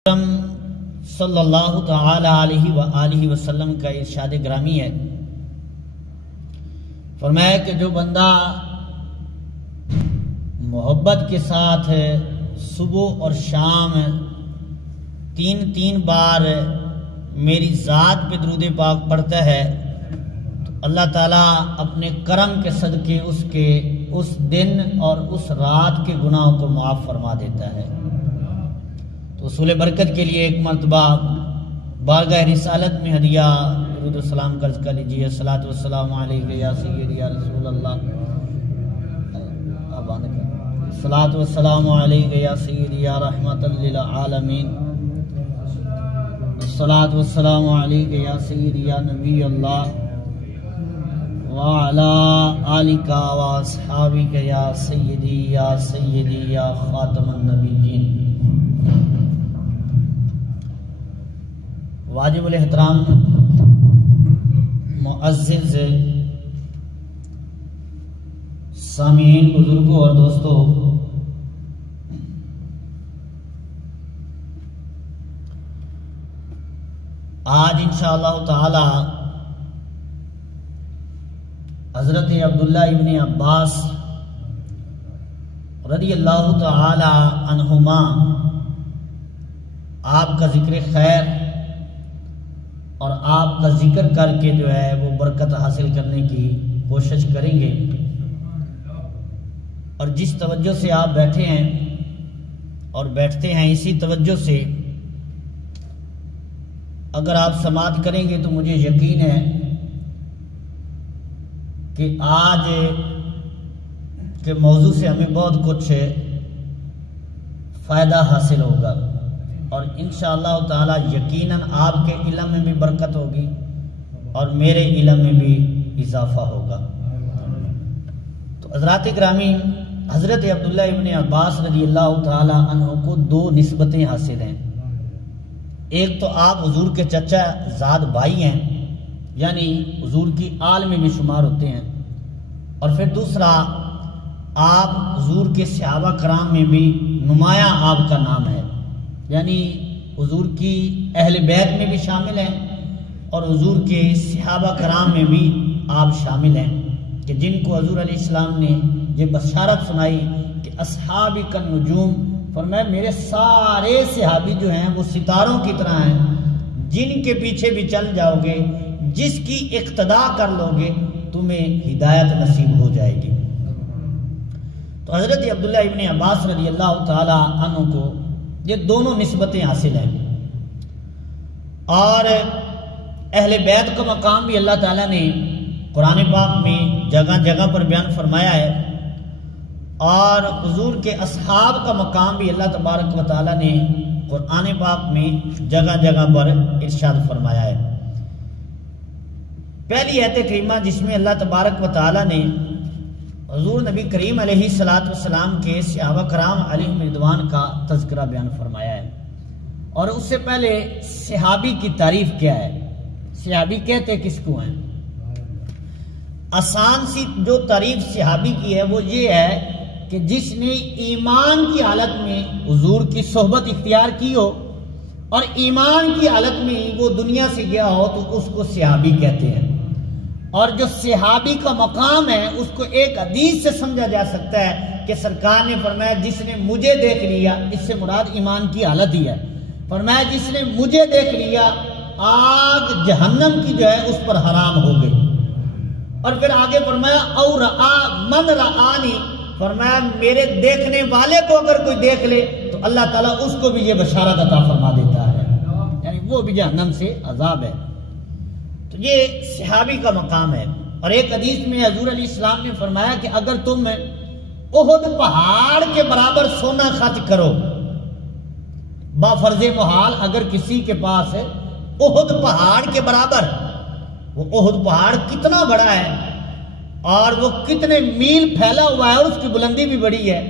صلی اللہ تعالی علیہ وآلہ وسلم کا ارشاد گرامی ہے، فرمایا کہ جو بندہ محبت کے ساتھ صبح اور شام تین بار میری ذات پہ درود پاک پڑھتا ہے تو اللہ تعالیٰ اپنے کرم کے صدقے اس دن اور اس رات کے گناہوں کو معاف فرما دیتا ہے۔ تو اصول برکت کے لیے ایک مرتبہ بارگاہ رسالت میں ہدیہ درود و سلام قرض کر لیجیے۔ الصلاۃ والسلام علیک یا سیدی یا رسول اللہ، الصلاۃ والسلام علیک یا سیدی یا رحمت للعالمین، الصلاۃ والسلام علیک یا سیدی یا نبی اللہ وعلی آلک و اصحابک یا سیدی یا خاتم النبیین۔ واجب الاحترام معزز سامعین، بزرگوں اور دوستوں، آج انشاءاللہ تعالی حضرت عبداللہ ابن عباس رضی اللہ تعالی عنہما آپ کا ذکر خیر اور آپ کا ذکر کر کے جو ہے وہ برکت حاصل کرنے کی کوشش کریں گے، اور جس توجہ سے آپ بیٹھے ہیں اور بیٹھتے ہیں اسی توجہ سے اگر آپ سماعت کریں گے تو مجھے یقین ہے کہ آج کے موضوع سے ہمیں بہت کچھ فائدہ حاصل ہوگا، اور انشاءاللہ تعالی یقیناً آپ کے علم میں بھی برکت ہوگی اور میرے علم میں بھی اضافہ ہوگا۔ تو حضرات گرامی، حضرت عبداللہ ابن عباس رضی اللہ تعالی عنہ کو دو نسبتیں حاصل ہیں۔ ایک تو آپ حضور کے چچا زاد بھائی ہیں، یعنی حضور کی آل میں بھی شمار ہوتے ہیں، اور پھر دوسرا آپ حضور کے صحابہ کرام میں بھی نمایاں آپ کا نام ہے، یعنی حضور کی اہل بیت میں بھی شامل ہیں اور حضور کے صحابہ کرام میں بھی آپ شامل ہیں، کہ جن کو حضور علیہ السلام نے یہ بشارت سنائی کہ اصحابی کا نجوم، فرمایا میرے سارے صحابی جو ہیں وہ ستاروں کی طرح ہیں، جن کے پیچھے بھی چل جاؤ گے، جس کی اقتداء کر لو گے، تمہیں ہدایت نصیب ہو جائے گی۔ تو حضرت عبداللہ ابن عباس رضی اللہ تعالی عنہ کو یہ دونوں نسبتیں حاصل ہیں، اور اہل بیت کا مقام بھی اللہ تعالیٰ نے قرآن پاک میں جگہ جگہ پر بیان فرمایا ہے، اور حضور کے اصحاب کا مقام بھی اللہ تبارک و تعالیٰ نے قرآن پاک میں جگہ جگہ پر ارشاد فرمایا ہے۔ پہلی آیت کریمہ جس میں اللہ تبارک و تعالیٰ نے حضور نبی کریم علیہ السلام کے صحابہ کرام علیہم رضوان کا تذکرہ بیان فرمایا ہے، اور اس سے پہلے صحابی کی تعریف کیا ہے، صحابی کہتے کس کو ہیں؟ آسان سی جو تعریف صحابی کی ہے وہ یہ ہے کہ جس نے ایمان کی حالت میں حضور کی صحبت اختیار کی ہو اور ایمان کی حالت میں وہ دنیا سے گیا ہو تو اس کو صحابی کہتے ہیں۔ اور جو صحابی کا مقام ہے اس کو ایک حدیث سے سمجھا جا سکتا ہے کہ سرکار نے فرمایا جس نے مجھے دیکھ لیا، اس سے مراد ایمان کی حالت ہی ہے، فرمایا جس نے مجھے دیکھ لیا آگ جہنم کی جو ہے اس پر حرام ہو گئی، اور پھر آگے فرمایا او رآ من رآنی، فرمایا میرے دیکھنے والے کو اگر کوئی دیکھ لے تو اللہ تعالیٰ اس کو بھی یہ بشارت عطا فرما دیتا ہے، یعنی وہ بھی جہنم سے عذاب ہے۔ تو یہ صحابی کا مقام ہے۔ اور ایک حدیث میں حضور علیہ السلام نے فرمایا کہ اگر تم احد پہاڑ کے برابر سونا خرچ کرو، با فرض محال اگر کسی کے پاس احد پہاڑ کے برابر، وہ احد پہاڑ کتنا بڑا ہے اور وہ کتنے میل پھیلا ہوا ہے اور اس کی بلندی بھی بڑی ہے،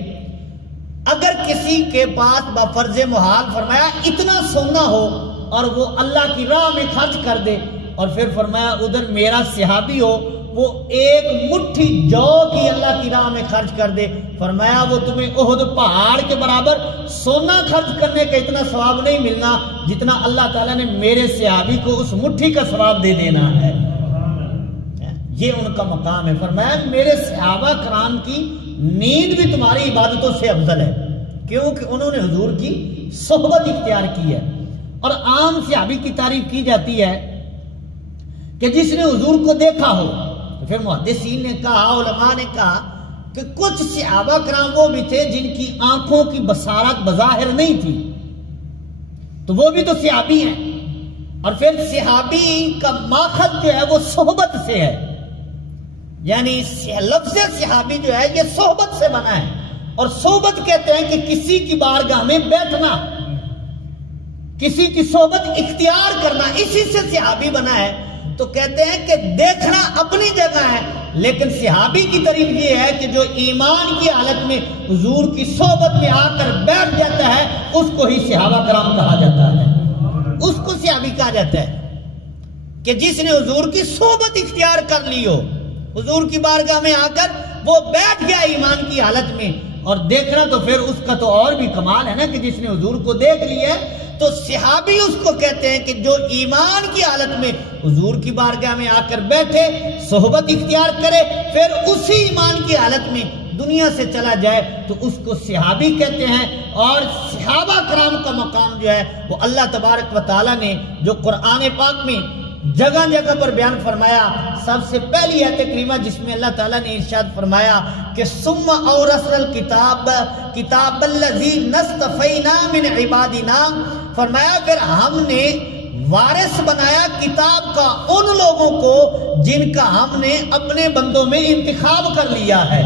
اگر کسی کے پاس با فرض محال فرمایا اتنا سونا ہو اور وہ اللہ کی راہ میں خرچ کر دے، اور پھر فرمایا ادھر میرا صحابی ہو وہ ایک مٹھی جو کی اللہ کی راہ میں خرچ کر دے، فرمایا وہ تمہیں احد پہاڑ کے برابر سونا خرچ کرنے کا اتنا ثواب نہیں ملنا جتنا اللہ تعالیٰ نے میرے صحابی کو اس مٹھی کا ثواب دے دینا ہے۔ یہ ان کا مقام ہے۔ فرمایا میرے صحابہ کرام کی نیند بھی تمہاری عبادتوں سے افضل ہے، کیونکہ انہوں نے حضور کی صحبت اختیار کی ہے۔ اور عام صحابی کی تعریف کی جاتی ہے کہ جس نے حضور کو دیکھا ہو، تو پھر محدثین نے کہا، علماء نے کہا کہ کچھ صحابہ کرام وہ بھی تھے جن کی آنکھوں کی بصارت بظاہر نہیں تھی، تو وہ بھی تو صحابی ہیں۔ اور پھر صحابی کا ماخذ جو ہے وہ صحبت سے ہے، یعنی لفظ صحابی جو ہے یہ صحبت سے بنا ہے، اور صحبت کہتے ہیں کہ کسی کی بارگاہ میں بیٹھنا، کسی کی صحبت اختیار کرنا، اسی سے صحابی بنا ہے۔ تو کہتے ہیں کہ دیکھنا اپنی جگہ ہے، لیکن صحابی کی تعریف یہ ہے کہ جو ایمان کی حالت میں حضور کی صحبت میں آ کر بیٹھ جاتا ہے اس کو ہی صحابہ کرام کہا جاتا ہے، اس کو صحابی کہا جاتا ہے کہ جس نے حضور کی صحبت اختیار کر لی ہو، حضور کی بارگاہ میں آ کر وہ بیٹھ گیا ایمان کی حالت میں۔ اور دیکھنا تو پھر اس کا تو اور بھی کمال ہے نا کہ جس نے حضور کو دیکھ لیا ہے، تو صحابی اس کو کہتے ہیں کہ جو ایمان کی حالت میں حضور کی بارگاہ میں آ کر بیٹھے، صحبت اختیار کرے، پھر اسی ایمان کی حالت میں دنیا سے چلا جائے تو اس کو صحابی کہتے ہیں۔ اور صحابہ کرام کا مقام جو ہے وہ اللہ تبارک و تعالیٰ نے جو قرآن پاک میں جگہ جگہ پر بیان فرمایا، سب سے پہلی آیت کریمہ جس میں اللہ تعالیٰ نے ارشاد فرمایا کہ ثم اورثنا الکتاب کتاب الذی نصطفینا من عبادنا، فرمایا پھر ہم نے وارث بنایا کتاب کا ان لوگوں کو جن کا ہم نے اپنے بندوں میں انتخاب کر لیا ہے۔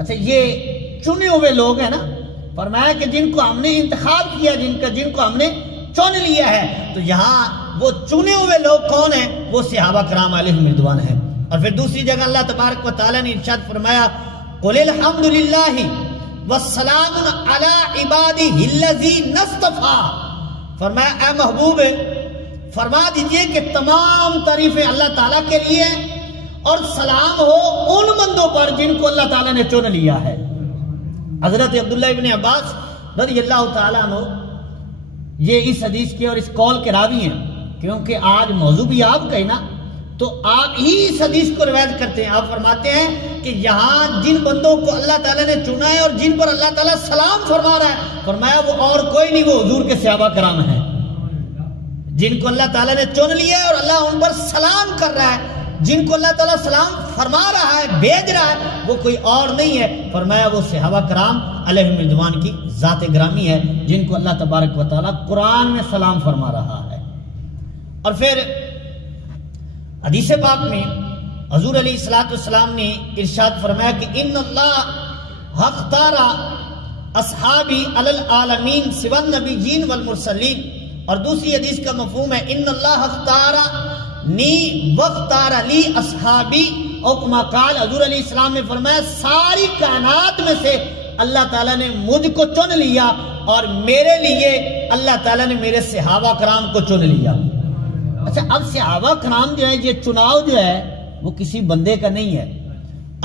اچھا یہ چنے ہوئے لوگ ہیں نا، فرمایا کہ جن کو ہم نے انتخاب کیا، جن کو ہم نے چن لیا ہے، تو یہاں وہ چنے ہوئے لوگ کون ہیں؟ وہ صحابہ کرام علیہم رضوان ہیں۔ اور پھر دوسری جگہ اللہ تبارک و تعالیٰ نے ارشاد فرمایا قل الحمد للہ والسلام علی عبادہ الذین اصطفیٰ، فرمایا اے محبوب فرما دیجئے کہ تمام تعریفیں اللہ تعالیٰ کے لیے اور سلام ہو ان بندوں پر جن کو اللہ تعالیٰ نے چن لیا ہے۔ حضرت عبداللہ ابن عباس رضی اللہ تعالیٰ عنہ یہ اس حدیث کے اور اس قول کے راوی ہیں، کیونکہ آج موضوع بھی آپ کا ہی نا، تو آپ ہی اس حدیث کو روایت کرتے ہیں۔ آپ فرماتے ہیں کہ یہاں جن بندوں کو اللہ تعالیٰ نے چنا ہے اور جن پر اللہ تعالیٰ سلام فرما رہا ہے، فرمایا وہ اور کوئی نہیں، وہ حضور کے صحابہ کرام ہیں، جن کو اللہ تعالیٰ نے چن لیا ہے اور اللہ ان پر سلام کر رہا ہے، جن کو اللہ تعالیٰ سلام فرما رہا ہے، بھیج رہا ہے، وہ کوئی اور نہیں ہے، فرمایا وہ صحابہ کرام علیہم رضوان کی ذات گرامی ہے جن کو اللہ تبارک و تعالیٰ قرآن میں سلام فرما رہا ہے۔ اور پھر حدیث پاک میں حضور علیہ الصلوۃ والسلام نے ارشاد فرمایا کہ ان اللہ اختار اصحابی علی العالمین سوى النبیین والمرسلین، اور دوسری حدیث کا مفہوم ہے ان اللہ اختارنی واختار لی اصحابی، اور کما قال حضور علیہ السلام نے فرمایا ساری کائنات میں سے اللہ تعالیٰ نے مجھ کو چن لیا اور میرے لیے اللہ تعالیٰ نے میرے صحابہ کرام کو چن لیا۔ اچھا اب صحابہ کرام جو ہے یہ چناؤ جو ہے وہ کسی بندے کا نہیں ہے،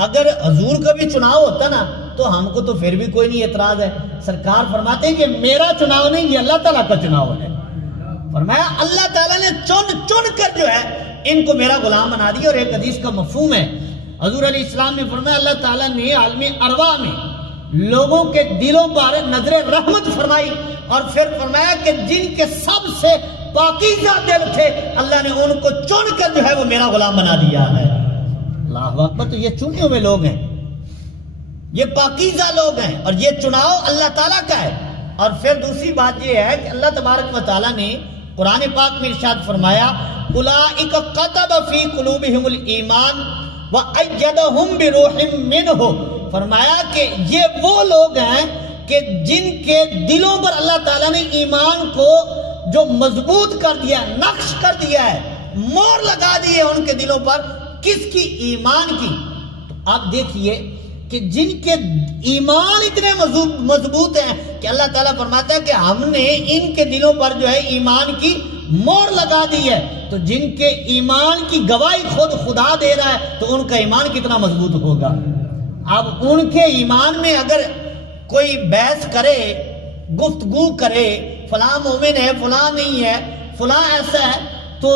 اگر حضور کا بھی چناؤ ہوتا نا تو ہم کو تو پھر بھی کوئی نہیں اعتراض ہے۔ سرکار فرماتے ہیں کہ میرا چناؤ نہیں، یہ اللہ تعالیٰ کا چناؤ ہے۔ فرمایا اللہ تعالیٰ نے چن کر جو ہے ان کو میرا غلام بنا دیا۔ اور ایک حدیث کا مفہوم ہے، حضور علیہ السلام نے فرمایا اللہ تعالیٰ نے عالم ارواح میں لوگوں کے دلوں پر نظر رحمت فرمائی، اور پھر فرمایا کہ جن کے سب سے پاکیزہ دل تھے اللہ نے ان کو چن کر جو ہے وہ میرا غلام بنا دیا ہے۔ اللہ اکبر، تو یہ چنے ہوئے لوگ ہیں، یہ پاکیزہ لوگ ہیں، اور یہ چناؤ اللہ تعالیٰ کا ہے۔ اور پھر دوسری بات یہ ہے کہ اللہ تبارک و تعالیٰ نے قرآن پاک میں ارشاد فرمایا اولئک کتب فی قلوبہم الایمان وأیدہم بروح منہ، فرمایا کہ یہ وہ لوگ ہیں کہ جن کے دلوں پر اللہ تعالیٰ نے ایمان کو جو مضبوط کر دیا، نقش کر دیا ہے، مور لگا دی ہے ان کے دلوں پر، کس کی؟ ایمان کی۔ تو آپ دیکھیے کہ جن کے ایمان اتنے مضبوط ہیں کہ اللہ تعالیٰ فرماتا ہے کہ ہم نے ان کے دلوں پر جو ہے ایمان کی مور لگا دی ہے، تو جن کے ایمان کی گواہی خود خدا دے رہا ہے تو ان کا ایمان کتنا مضبوط ہوگا۔ اب ان کے ایمان میں اگر کوئی بحث کرے، گفتگو کرے، فلاں مومن ہے، فلاں نہیں ہے، فلاں ایسا ہے، تو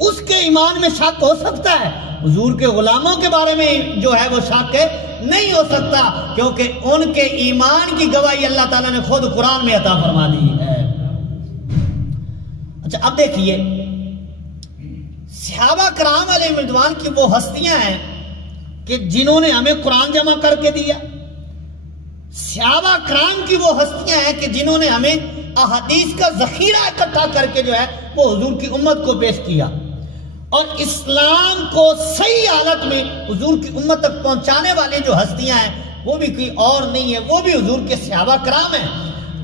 اس کے ایمان میں شک ہو سکتا ہے، حضور کے غلاموں کے بارے میں جو ہے وہ شک ہے نہیں ہو سکتا، کیونکہ ان کے ایمان کی گواہی اللہ تعالیٰ نے خود قرآن میں عطا فرما دی ہے۔ اچھا اب دیکھیے، صحابہ کرام علیہ رضوان کی وہ ہستیاں ہیں کہ جنہوں نے ہمیں قرآن جمع کر کے دیا، صحابہ کرام کی وہ ہستیاں ہیں کہ جنہوں نے ہمیں احادیث کا ذخیرہ اکٹھا کر کے جو ہے وہ حضور کی امت کو پیش کیا، اور اسلام کو صحیح حالت میں حضور کی امت تک پہنچانے والے جو ہستیاں ہیں وہ بھی کوئی اور نہیں ہے، وہ بھی حضور کے صحابہ کرام ہیں۔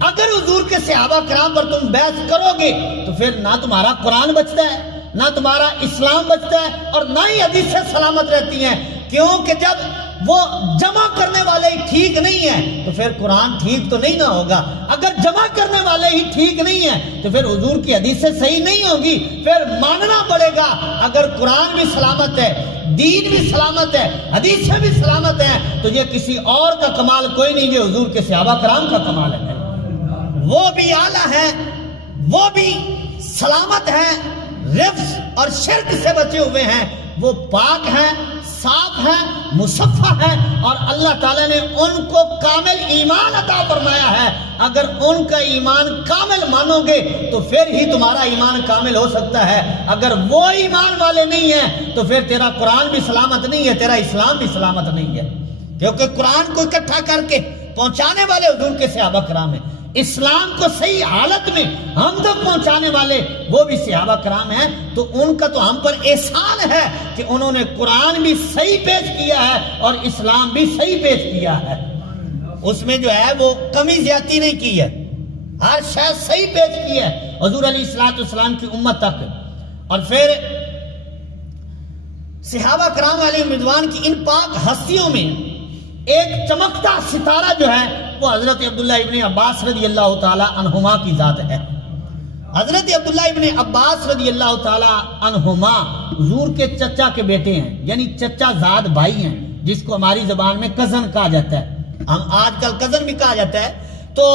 اگر حضور کے صحابہ کرام پر تم بحث کرو گے تو پھر نہ تمہارا قرآن بچتا ہے، نہ تمہارا اسلام بچتا ہے، اور نہ ہی حدیثیں سلامت رہتی ہیں، کیونکہ جب وہ جمع کرنے والے ہی ٹھیک نہیں ہیں تو پھر قرآن ٹھیک تو نہیں نہ ہوگا۔ اگر جمع کرنے والے ہی ٹھیک نہیں ہیں تو پھر حضور کی حدیثیں صحیح نہیں ہوں گی، پھر ماننا پڑے گا اگر قرآن بھی سلامت ہے، دین بھی سلامت ہے، حدیثیں بھی سلامت ہیں، تو یہ کسی اور کا کمال کوئی نہیں، یہ حضور کے صحابہ کرام کا کمال ہے۔ وہ بھی اعلیٰ ہیں، وہ بھی سلامت ہیں، رفض اور شرک سے بچے ہوئے ہیں، وہ پاک ہیں، صاف ہیں، مصفح ہیں، اور اللہ تعالیٰ نے ان کو کامل ایمان عطا فرمایا ہے۔ اگر ان کا ایمان کامل مانو گے تو پھر ہی تمہارا ایمان کامل ہو سکتا ہے، اگر وہ ایمان والے نہیں ہیں تو پھر تیرا قرآن بھی سلامت نہیں ہے، تیرا اسلام بھی سلامت نہیں ہے، کیونکہ قرآن کو اکٹھا کر کے پہنچانے والے حضور کے صحابہ کرام ہیں، اسلام کو صحیح حالت میں ہم تک پہنچانے والے وہ بھی صحابہ کرام ہیں، تو ان کا تو ہم پر احسان ہے کہ انہوں نے قرآن بھی صحیح پیش کیا ہے اور اسلام بھی صحیح پیش کیا ہے، اس میں جو ہے وہ کمی زیادتی نہیں کی ہے، ہر شے صحیح پیش کی ہے حضور علیہ السلام کی امت تک۔ اور پھر صحابہ کرام علیہ رضوان کی ان پاک ہستیوں میں ایک چمکتا ستارہ جو ہے وہ حضرت عبداللہ ابن عباس رضی اللہ تعالی عنہما کی ذات ہے۔ حضرت عبداللہ ابن عباس رضی اللہ تعالی عنہما حضور کے چچا کے بیٹے ہیں، یعنی چچا زاد بھائی ہیں، جس کو ہماری زبان میں کزن کہا جاتا ہے، ہم آج کل کزن بھی کہا جاتا ہے، تو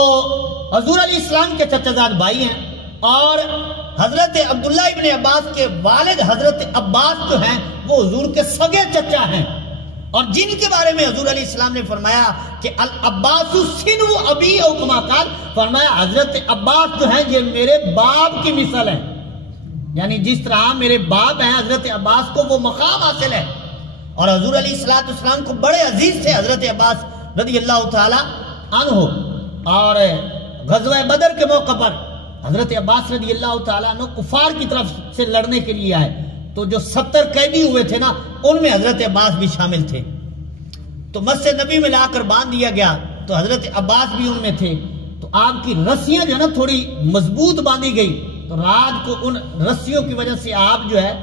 حضور علیہ السلام کے چچا زاد بھائی ہیں، اور حضرت عبداللہ ابن عباس کے والد حضرت عباس جو ہیں وہ حضور کے سگے چچا ہیں، اور جن کے بارے میں حضور علیہ السلام نے فرمایا کہ العباس سنو ابی او کما قال، فرمایا حضرت عباس جو ہیں یہ میرے باپ کی مثل ہے، یعنی جس طرح میرے باپ ہیں حضرت عباس کو وہ مقام حاصل ہے، اور حضور علیہ السلام کو بڑے عزیز تھے حضرت عباس رضی اللہ تعالی عنہ، اور غزوہ بدر کے موقع پر حضرت عباس رضی اللہ تعالیٰ عنہ کفار کی طرف سے لڑنے کے لیے آئے، تو جو 70 قیدی ہوئے تھے نا ان میں حضرت عباس بھی شامل تھے، تو مسجد نبی میں لا کر باندھ دیا گیا، تو حضرت عباس بھی ان میں تھے، تو آپ کی رسیاں جو ہے نا تھوڑی مضبوط باندھی گئی، تو رات کو ان رسیوں کی وجہ سے آپ جو ہے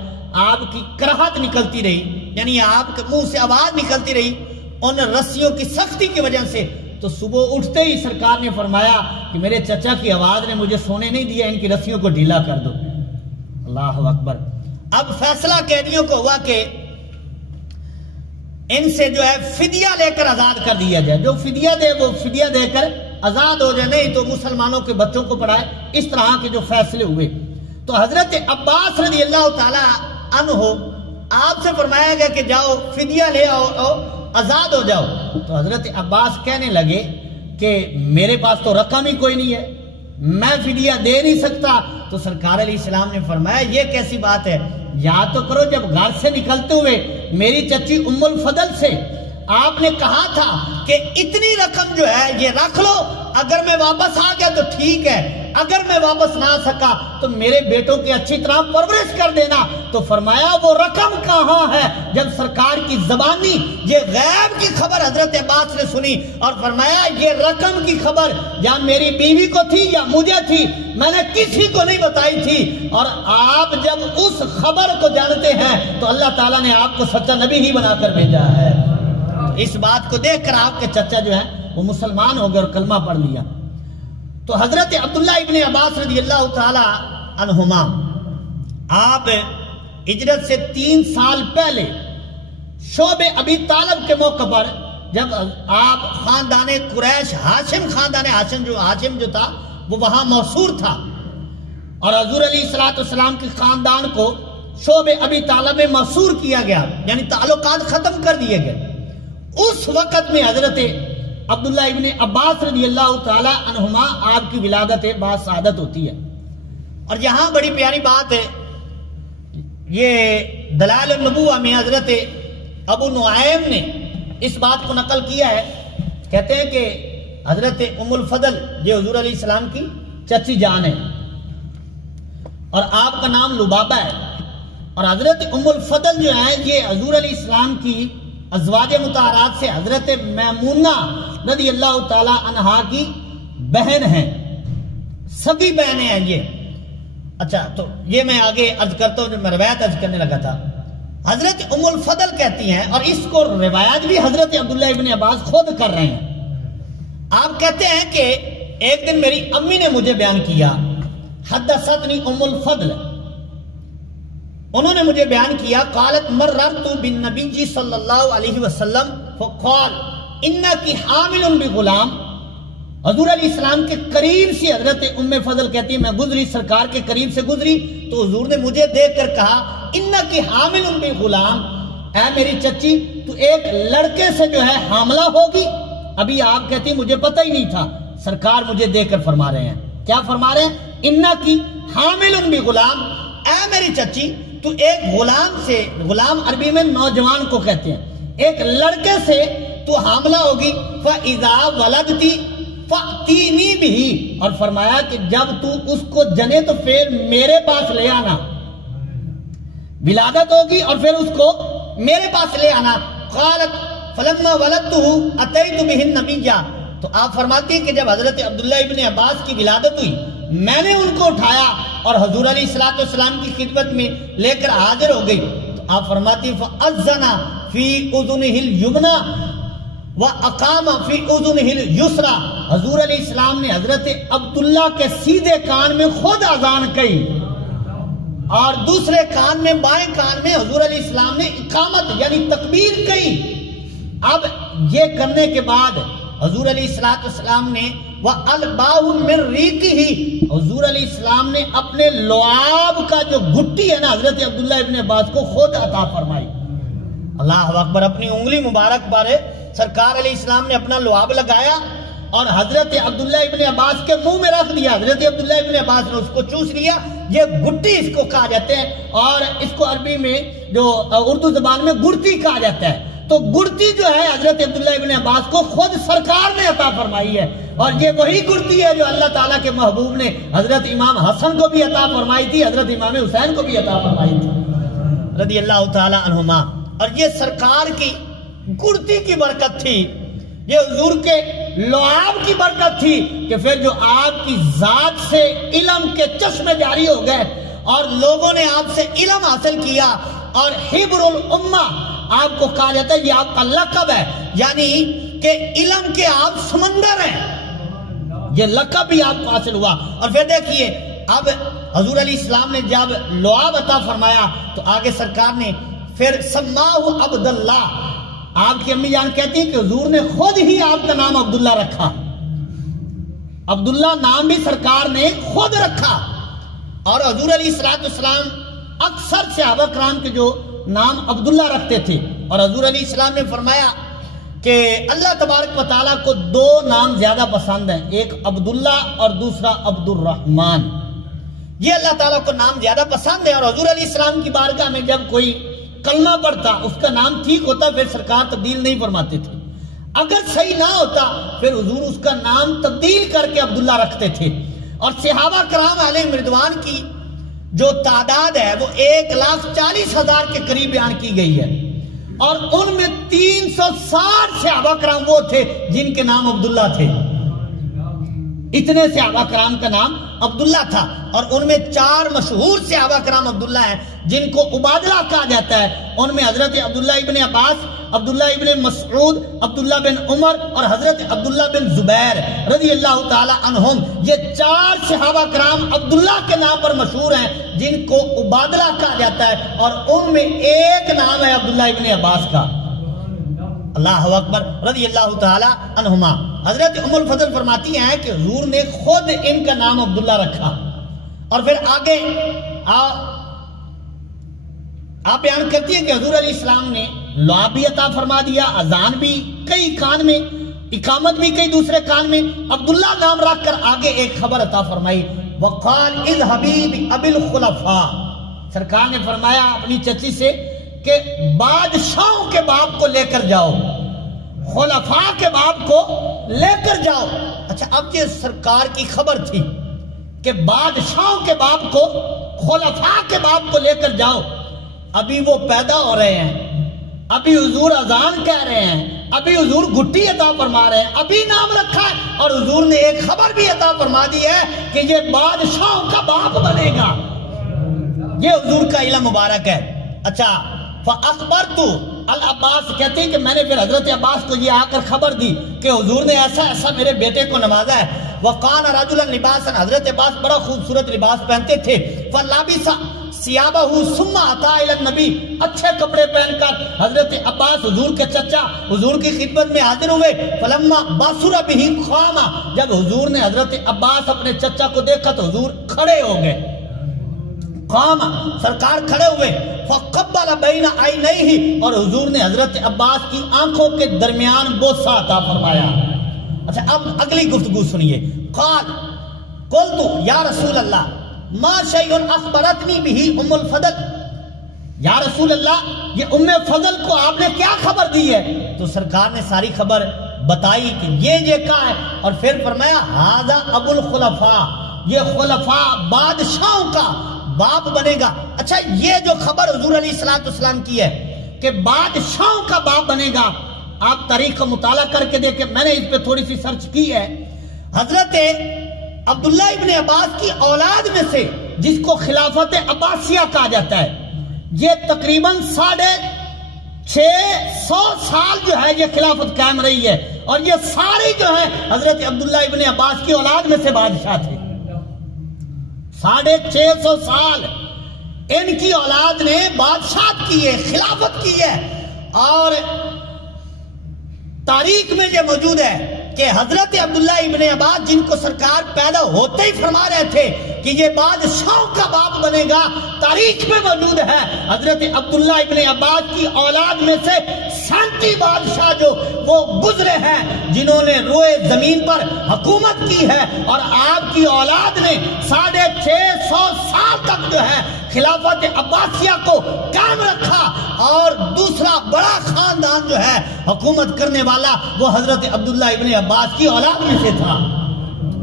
آپ کی کراہت نکلتی رہی، یعنی آپ کے منہ سے آواز نکلتی رہی ان رسیوں کی سختی کی وجہ سے، تو صبح اٹھتے ہی سرکار نے فرمایا کہ میرے چچا کی آواز نے مجھے سونے نہیں دیا، ان کی رسیوں کو ڈھیلا کر دو۔ اللہ اکبر۔ اب فیصلہ قیدیوں کو ہوا کہ ان سے جو ہے فدیہ لے کر آزاد کر دیا جائے، جو فدیہ دے وہ فدیہ دے کر آزاد ہو جائے، نہیں تو مسلمانوں کے بچوں کو پڑھائے، اس طرح کے جو فیصلے ہوئے، تو حضرت عباس رضی اللہ تعالی عنہ آپ سے فرمایا گیا کہ جاؤ فدیہ لے آؤ، آزاد ہو جاؤ، تو حضرت عباس کہنے لگے کہ میرے پاس تو رقم ہی کوئی نہیں ہے، میں فدیہ دے نہیں سکتا، تو سرکار علیہ السلام نے فرمایا یہ کیسی بات ہے، یاد تو کرو جب گھر سے نکلتے ہوئے میری چچی ام الفضل سے آپ نے کہا تھا کہ اتنی رقم جو ہے یہ رکھ لو، اگر میں واپس آ گیا تو ٹھیک ہے، اگر میں واپس نہ آ سکا تو میرے بیٹوں کی اچھی طرح پرورش کر دینا، تو فرمایا وہ رقم کہاں ہے، جب سرکار کی زبانی یہ غیب کی خبر حضرت عباس نے سنی اور فرمایا یہ رقم کی خبر یا میری بیوی کو تھی یا مجھے تھی، میں نے کسی کو نہیں بتائی تھی، اور آپ جب اس خبر کو جانتے ہیں تو اللہ تعالیٰ نے آپ کو سچا نبی ہی بنا کر بھیجا ہے۔ اس بات کو دیکھ کر آپ کے چچا جو ہیں وہ مسلمان ہو گئے اور کلمہ پڑھ لیا، تو حضرت عبداللہ ابن عباس رضی اللہ تعالی عنہما آپ ہجرت سے 3 سال پہلے شعب ابی طالب کے موقع پر جب آپ خاندان قریش خاندان ہاشم جو تھا وہ وہاں موصور تھا اور حضور علیہ السلام کے خاندان کو شعب ابی طالب میں موصور کیا گیا، یعنی تعلقات ختم کر دیے گئے۔ اس وقت میں حضرت عبداللہ ابن عباس رضی اللہ تعالی عنہما آپ کی ولادت باسعادت ہوتی ہے۔ اور یہاں بڑی پیاری بات ہے، یہ دلائل النبوہ میں حضرت ابو نعیم نے اس بات کو نقل کیا ہے، کہتے ہیں کہ حضرت ام الفضل یہ حضور علیہ السلام کی چچی جان ہے اور آپ کا نام لبابہ ہے، اور حضرت ام الفضل جو ہیں یہ حضور علیہ السلام کی ازواج مطہرات سے حضرت میمونہ رضی اللہ تعالی عنہا کی بہن ہیں، سگی بہنیں ہیں یہ۔ اچھا تو یہ میں آگے عرض کرتا ہوں، جو میں روایت عرض کرنے لگا تھا، حضرت ام الفضل کہتی ہیں، اور اس کو روایت بھی حضرت عبداللہ ابن عباس خود کر رہے ہیں۔ آپ کہتے ہیں کہ ایک دن میری امی نے مجھے بیان کیا، حدثتنی ام الفضل، انہوں نے مجھے بیان کیا، قالت مررت بالنبی صلی اللہ علیہ وسلم فقال انکی حامل بغلام، حضور علیہ السلام کے قریب سے حضرت ام فضل کہتی ہے میں گزری، سرکار کے قریب سے گزری تو حضور نے مجھے دیکھ کر کہا انکی حامل بغلام، اے میری چچی تو ایک لڑکے سے جو ہے حاملہ ہوگی۔ ابھی آپ کہتی ہیں مجھے پتہ ہی نہیں تھا، سرکار مجھے دیکھ کر فرما رہے ہیں، کیا فرما رہے ہیں؟ انکی حامل بغلام، اے میری چچی تو ایک غلام سے، غلام عربی میں نوجوان کو کہتے ہیں، ایک لڑکے سے تو حاملہ ہوگی، فَإِذَا وَلَدْتِ فَأْتِينِي بِهِ، اور فرمایا کہ جب تو اس کو جنے تو پھر میرے پاس لے آنا، ولادت ہوگی اور پھر اس کو میرے پاس لے آنا۔ قالت فَلَمَّا وَلَدْتُهُ أَتَيْتُ بِهِ النَّبِيَّ، تو آپ فرماتی ہیں کہ جب حضرت عبداللہ ابن عباس کی ولادت ہوئی میں نے ان کو اٹھایا اور حضور علیہ السلام کی خدمت میں لے کر حاضر ہو گئی، تو آپ فرماتی فَأَذَّنَ فِي أُذُنِهِ الْيُمْنَى وَأَقَامَ فِي أُذُنِهِ الْيُسْرَى، حضور علیہ السلام نے حضرت عبداللہ کے سیدھے کان میں خود اذان کہی اور دوسرے کان میں، بائیں کان میں حضور علیہ السلام نے اقامت یعنی تکبیر کہی۔ اب یہ کرنے کے بعد حضور علیہ السلام نے وَأَلْبَاهُ مِنْ رِيقِهِ، حضور علیہ السلام نے اپنے لعاب کا جو گھٹی ہے نا حضرت عبداللہ ابن عباس کو خود عطا فرمائی۔ اللہ اکبر، اپنی انگلی مبارک پر سرکار علیہ السلام نے اپنا لعاب لگایا اور حضرت عبداللہ ابن عباس کے منہ میں رکھ دیا، حضرت عبداللہ ابن عباس نے اس کو چوس لیا۔ یہ گھٹی اس کو کہا جاتے ہیں اور اس کو عربی میں جو اردو زبان میں گڑتی کہا جاتا ہے، تو گڑتی جو ہے حضرت عبداللہ ابن عباس کو خود سرکار نے عطا فرمائی ہے، اور یہ وہی گڑتی ہے جو اللہ تعالیٰ کے محبوب نے حضرت امام حسن کو بھی عطا فرمائی تھی، حضرت امام حسین کو بھی عطا فرمائی تھی رضی اللہ تعالی عنہما۔ اور یہ سرکار کی گڑتی کی برکت تھی، یہ حضور کے لعاب کی برکت تھی کہ پھر جو آپ کی ذات سے علم کے چشمے جاری ہو گئے اور لوگوں نے آپ سے علم حاصل کیا، اور حبر الامہ آپ کو کہا جاتا ہے، یہ آپ کا لقب ہے، یعنی کہ علم کے آپ سمندر ہیں، یہ لقب بھی آپ کو حاصل ہوا۔ اور پھر دیکھیے اب حضور علیہ السلام نے جب لعاب عطا فرمایا تو آگے سرکار نے پھر سماہ عبداللہ، آپ کی امی جان کہتی ہیں کہ حضور نے خود ہی آپ کا نام عبداللہ رکھا، عبداللہ نام بھی سرکار نے خود رکھا۔ اور حضور علیہ السلام اکثر صحابہ کرام کے جو نام عبداللہ رکھتے تھے، اور حضور علیہ السلام نے فرمایا کہ اللہ تبارک و تعالیٰ کو 2 نام زیادہ پسند ہیں، ایک عبداللہ اور دوسرا عبد الرحمن، یہ اللہ تعالیٰ کو نام زیادہ پسند ہے۔ اور حضور علیہ السلام کی بارگاہ میں جب کوئی کلمہ پڑھتا اس کا نام ٹھیک ہوتا پھر سرکار تبدیل نہیں فرماتے تھے، اگر صحیح نہ ہوتا پھر حضور اس کا نام تبدیل کر کے عبداللہ رکھتے تھے۔ اور صحابہ کرام علیہم رضوان کی جو تعداد ہے وہ 1,40,000 کے قریب بیان کی گئی ہے، اور ان میں 360 صحابہ کرام وہ تھے جن کے نام عبداللہ تھے، اتنے صحابہ کرام کا نام عبداللہ تھا، اور ان میں 4 مشہور صحابہ کرام عبداللہ ہیں جن کو عبادلہ کہا جاتا ہے۔ ان میں حضرت عبداللہ ابن عباس، عبداللہ ابن مسعود، عبداللہ بن عمر اور حضرت عبداللہ بن زبیر رضی اللہ تعالی عنہم، یہ 4 صحابہ کرام عبداللہ کے نام پر مشہور ہیں جن کو عبادلہ کہا جاتا ہے، اور ان میں ایک نام ہے عبداللہ ابن عباس کا۔ اللہ اکبر رضی اللہ تعالی عنہما۔ حضرت ام الفضل فرماتی ہیں کہ حضور نے خود ان کا نام عبداللہ رکھا، اور پھر آگے آپ بیان کرتی ہیں کہ حضور علیہ السلام نے لعاب بھی عطا فرما دیا، اذان بھی کئی کان میں، اقامت بھی کئی دوسرے کان میں، عبداللہ نام رکھ کر آگے ایک خبر عطا فرمائی، وقال اذهبي بأبي الخلفاء، سرکار نے فرمایا اپنی چچی سے کہ بادشاہوں کے باپ کو لے کر جاؤ، خلفاء کے باپ کو لے کر جاؤ۔ اچھا، اب یہ سرکار کی خبر تھی کہ بادشاہوں کے باپ کو، خلفاء کے باپ کو لے کر جاؤ۔ ابھی وہ پیدا ہو رہے ہیں، ابھی حضور اذان کہہ رہے ہیں، ابھی حضور گھٹی عطا فرما رہے ہیں، ابھی نام رکھا ہے، اور حضور نے ایک خبر بھی عطا فرما دی ہے کہ یہ بادشاہوں کا باپ بنے گا۔ یہ حضور کا علم مبارک ہے۔ اچھا، فَأَخْبَرْتُ العباس کہتے ہیں کہ میں نے پھر حضرت عباس کو یہ آ کر خبر دی کہ حضور نے ایسا ایسا میرے بیٹے کو نوازا ہے۔ وَقَانَ رَجُلًا لِبَاسًا، حضرت عباس بڑا خوبصورت لباس پہنتے تھے۔ فَلَابِسَ ثِيَابَهُ ثُمَّ أَتَىٰ إِلَى النَّبِيِّ، اچھے کپڑے پہن کر حضرت عباس حضور کے چچا حضور کی خدمت میں حاضر ہوئے۔ فَلَمَّا بَصُرَ بِهِ قَامَ، جب حضور نے حضرت عباس اپنے چچا کو دیکھا تو حضور کھڑے ہو گئے، قام، سرکار کھڑے ہوئے۔ فَقَبَّلَ بَيْنَ عَيْنَيْهِ، اور حضور نے حضرت عباس کی آنکھوں کے درمیان بوسہ عطا فرمایا۔ اچھا، اب اگلی گفتگو سنیے۔ قال قلت یا رسول اللہ ما شیء اخبرتنی بہ ام الفضل، یا رسول اللہ یہ ام فضل کو آپ نے کیا خبر دی ہے؟ تو سرکار نے ساری خبر بتائی کہ یہ کہا ہے، اور پھر فرمایا ھذا ابو الخلفاء، یہ خلفاء بادشاہوں کا باپ بنے گا۔ اچھا، یہ جو خبر حضور علیہ السلام کی ہے کہ بادشاہوں کا باپ بنے گا، آپ تاریخ کا مطالعہ کر کے دیکھیں، میں نے اس پہ تھوڑی سی سرچ کی ہے۔ حضرت عبداللہ ابن عباس کی اولاد میں سے جس کو خلافت عباسیہ کہا جاتا ہے، یہ تقریباً 650 سال جو ہے یہ خلافت قائم رہی ہے، اور یہ سارے جو ہیں حضرت عبداللہ ابن عباس کی اولاد میں سے بادشاہ تھے۔ 650 سال ان کی اولاد نے بادشاہت کی ہے، خلافت کی ہے، اور تاریخ میں یہ موجود ہے کہ حضرت عبداللہ ابن عباس جن کو سرکار پیدا ہوتے ہی فرما رہے تھے کہ یہ بادشاہوں کا باپ بنے گا، تاریخ میں موجود ہے حضرت عبداللہ ابن عباس کی اولاد میں سے 37 بادشاہ جو وہ گزرے ہیں جنہوں نے روئے زمین پر حکومت کی ہے، اور آپ کی اولاد نے 650 سال تک جو ہے خلافت عباسیہ کو قائم رکھا، اور دوسرا بڑا خاندان جو ہے حکومت کرنے والا وہ حضرت عبداللہ ابن عباس کی اولاد میں سے تھا۔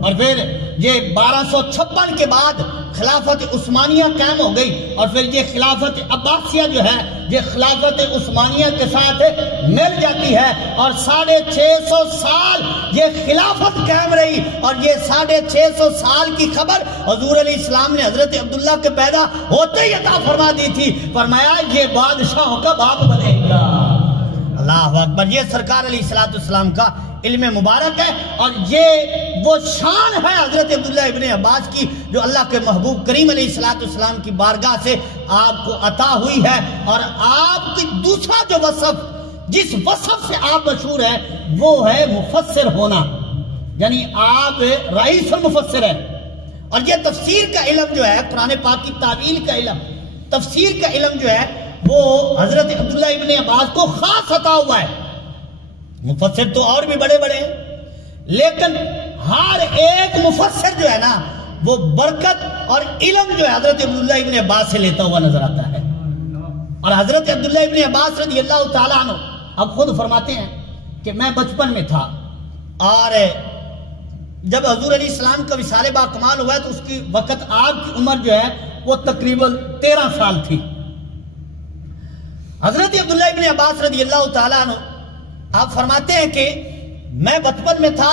اور پھر یہ 1256 کے بعد خلافت عثمانیہ قائم ہو گئی، اور پھر یہ خلافت عباسیہ جو ہے یہ خلافت عثمانیہ کے ساتھ مل جاتی ہے، اور 650 سال یہ خلافت قائم رہی، اور یہ 650 سال کی خبر حضور علیہ السلام نے حضرت عبداللہ کے پیدا ہوتے ہی عطا فرما دی تھی، فرمایا یہ بادشاہوں کا باپ بنے گا۔ اللہ اکبر، یہ سرکار علیہ السلام کا علم مبارک ہے، اور یہ وہ شان ہے حضرت عبداللہ ابن عباس کی جو اللہ کے محبوب کریم علیہ السلام کی بارگاہ سے آپ کو عطا ہوئی ہے۔ اور آپ کی دوسرا جو وصف، جس وصف سے آپ مشہور ہے، وہ ہے مفسر ہونا، یعنی آپ رئیس المفسر ہے۔ اور یہ تفسیر کا علم جو ہے، قرآن پاک کی تعویل کا علم، تفسیر کا علم جو ہے وہ حضرت عبداللہ ابن عباس کو خاص عطا ہوا ہے۔ مفسر تو اور بھی بڑے بڑے ہیں، لیکن ہر ایک مفسر جو ہے نا وہ برکت اور علم جو ہے حضرت عبداللہ ابن عباس سے لیتا ہوا نظر آتا ہے۔ اور حضرت عبداللہ ابن عباس رضی اللہ تعالیٰ عنہ اب خود فرماتے ہیں کہ میں بچپن میں تھا، اور جب حضور علیہ السلام کا وصال با کمال ہوا ہے تو اس کی وقت آپ کی عمر جو ہے وہ تقریباً 13 سال تھی۔ حضرت عبداللہ ابن عباس رضی اللہ تعالیٰ عنہ آپ فرماتے ہیں کہ میں بچپن میں تھا،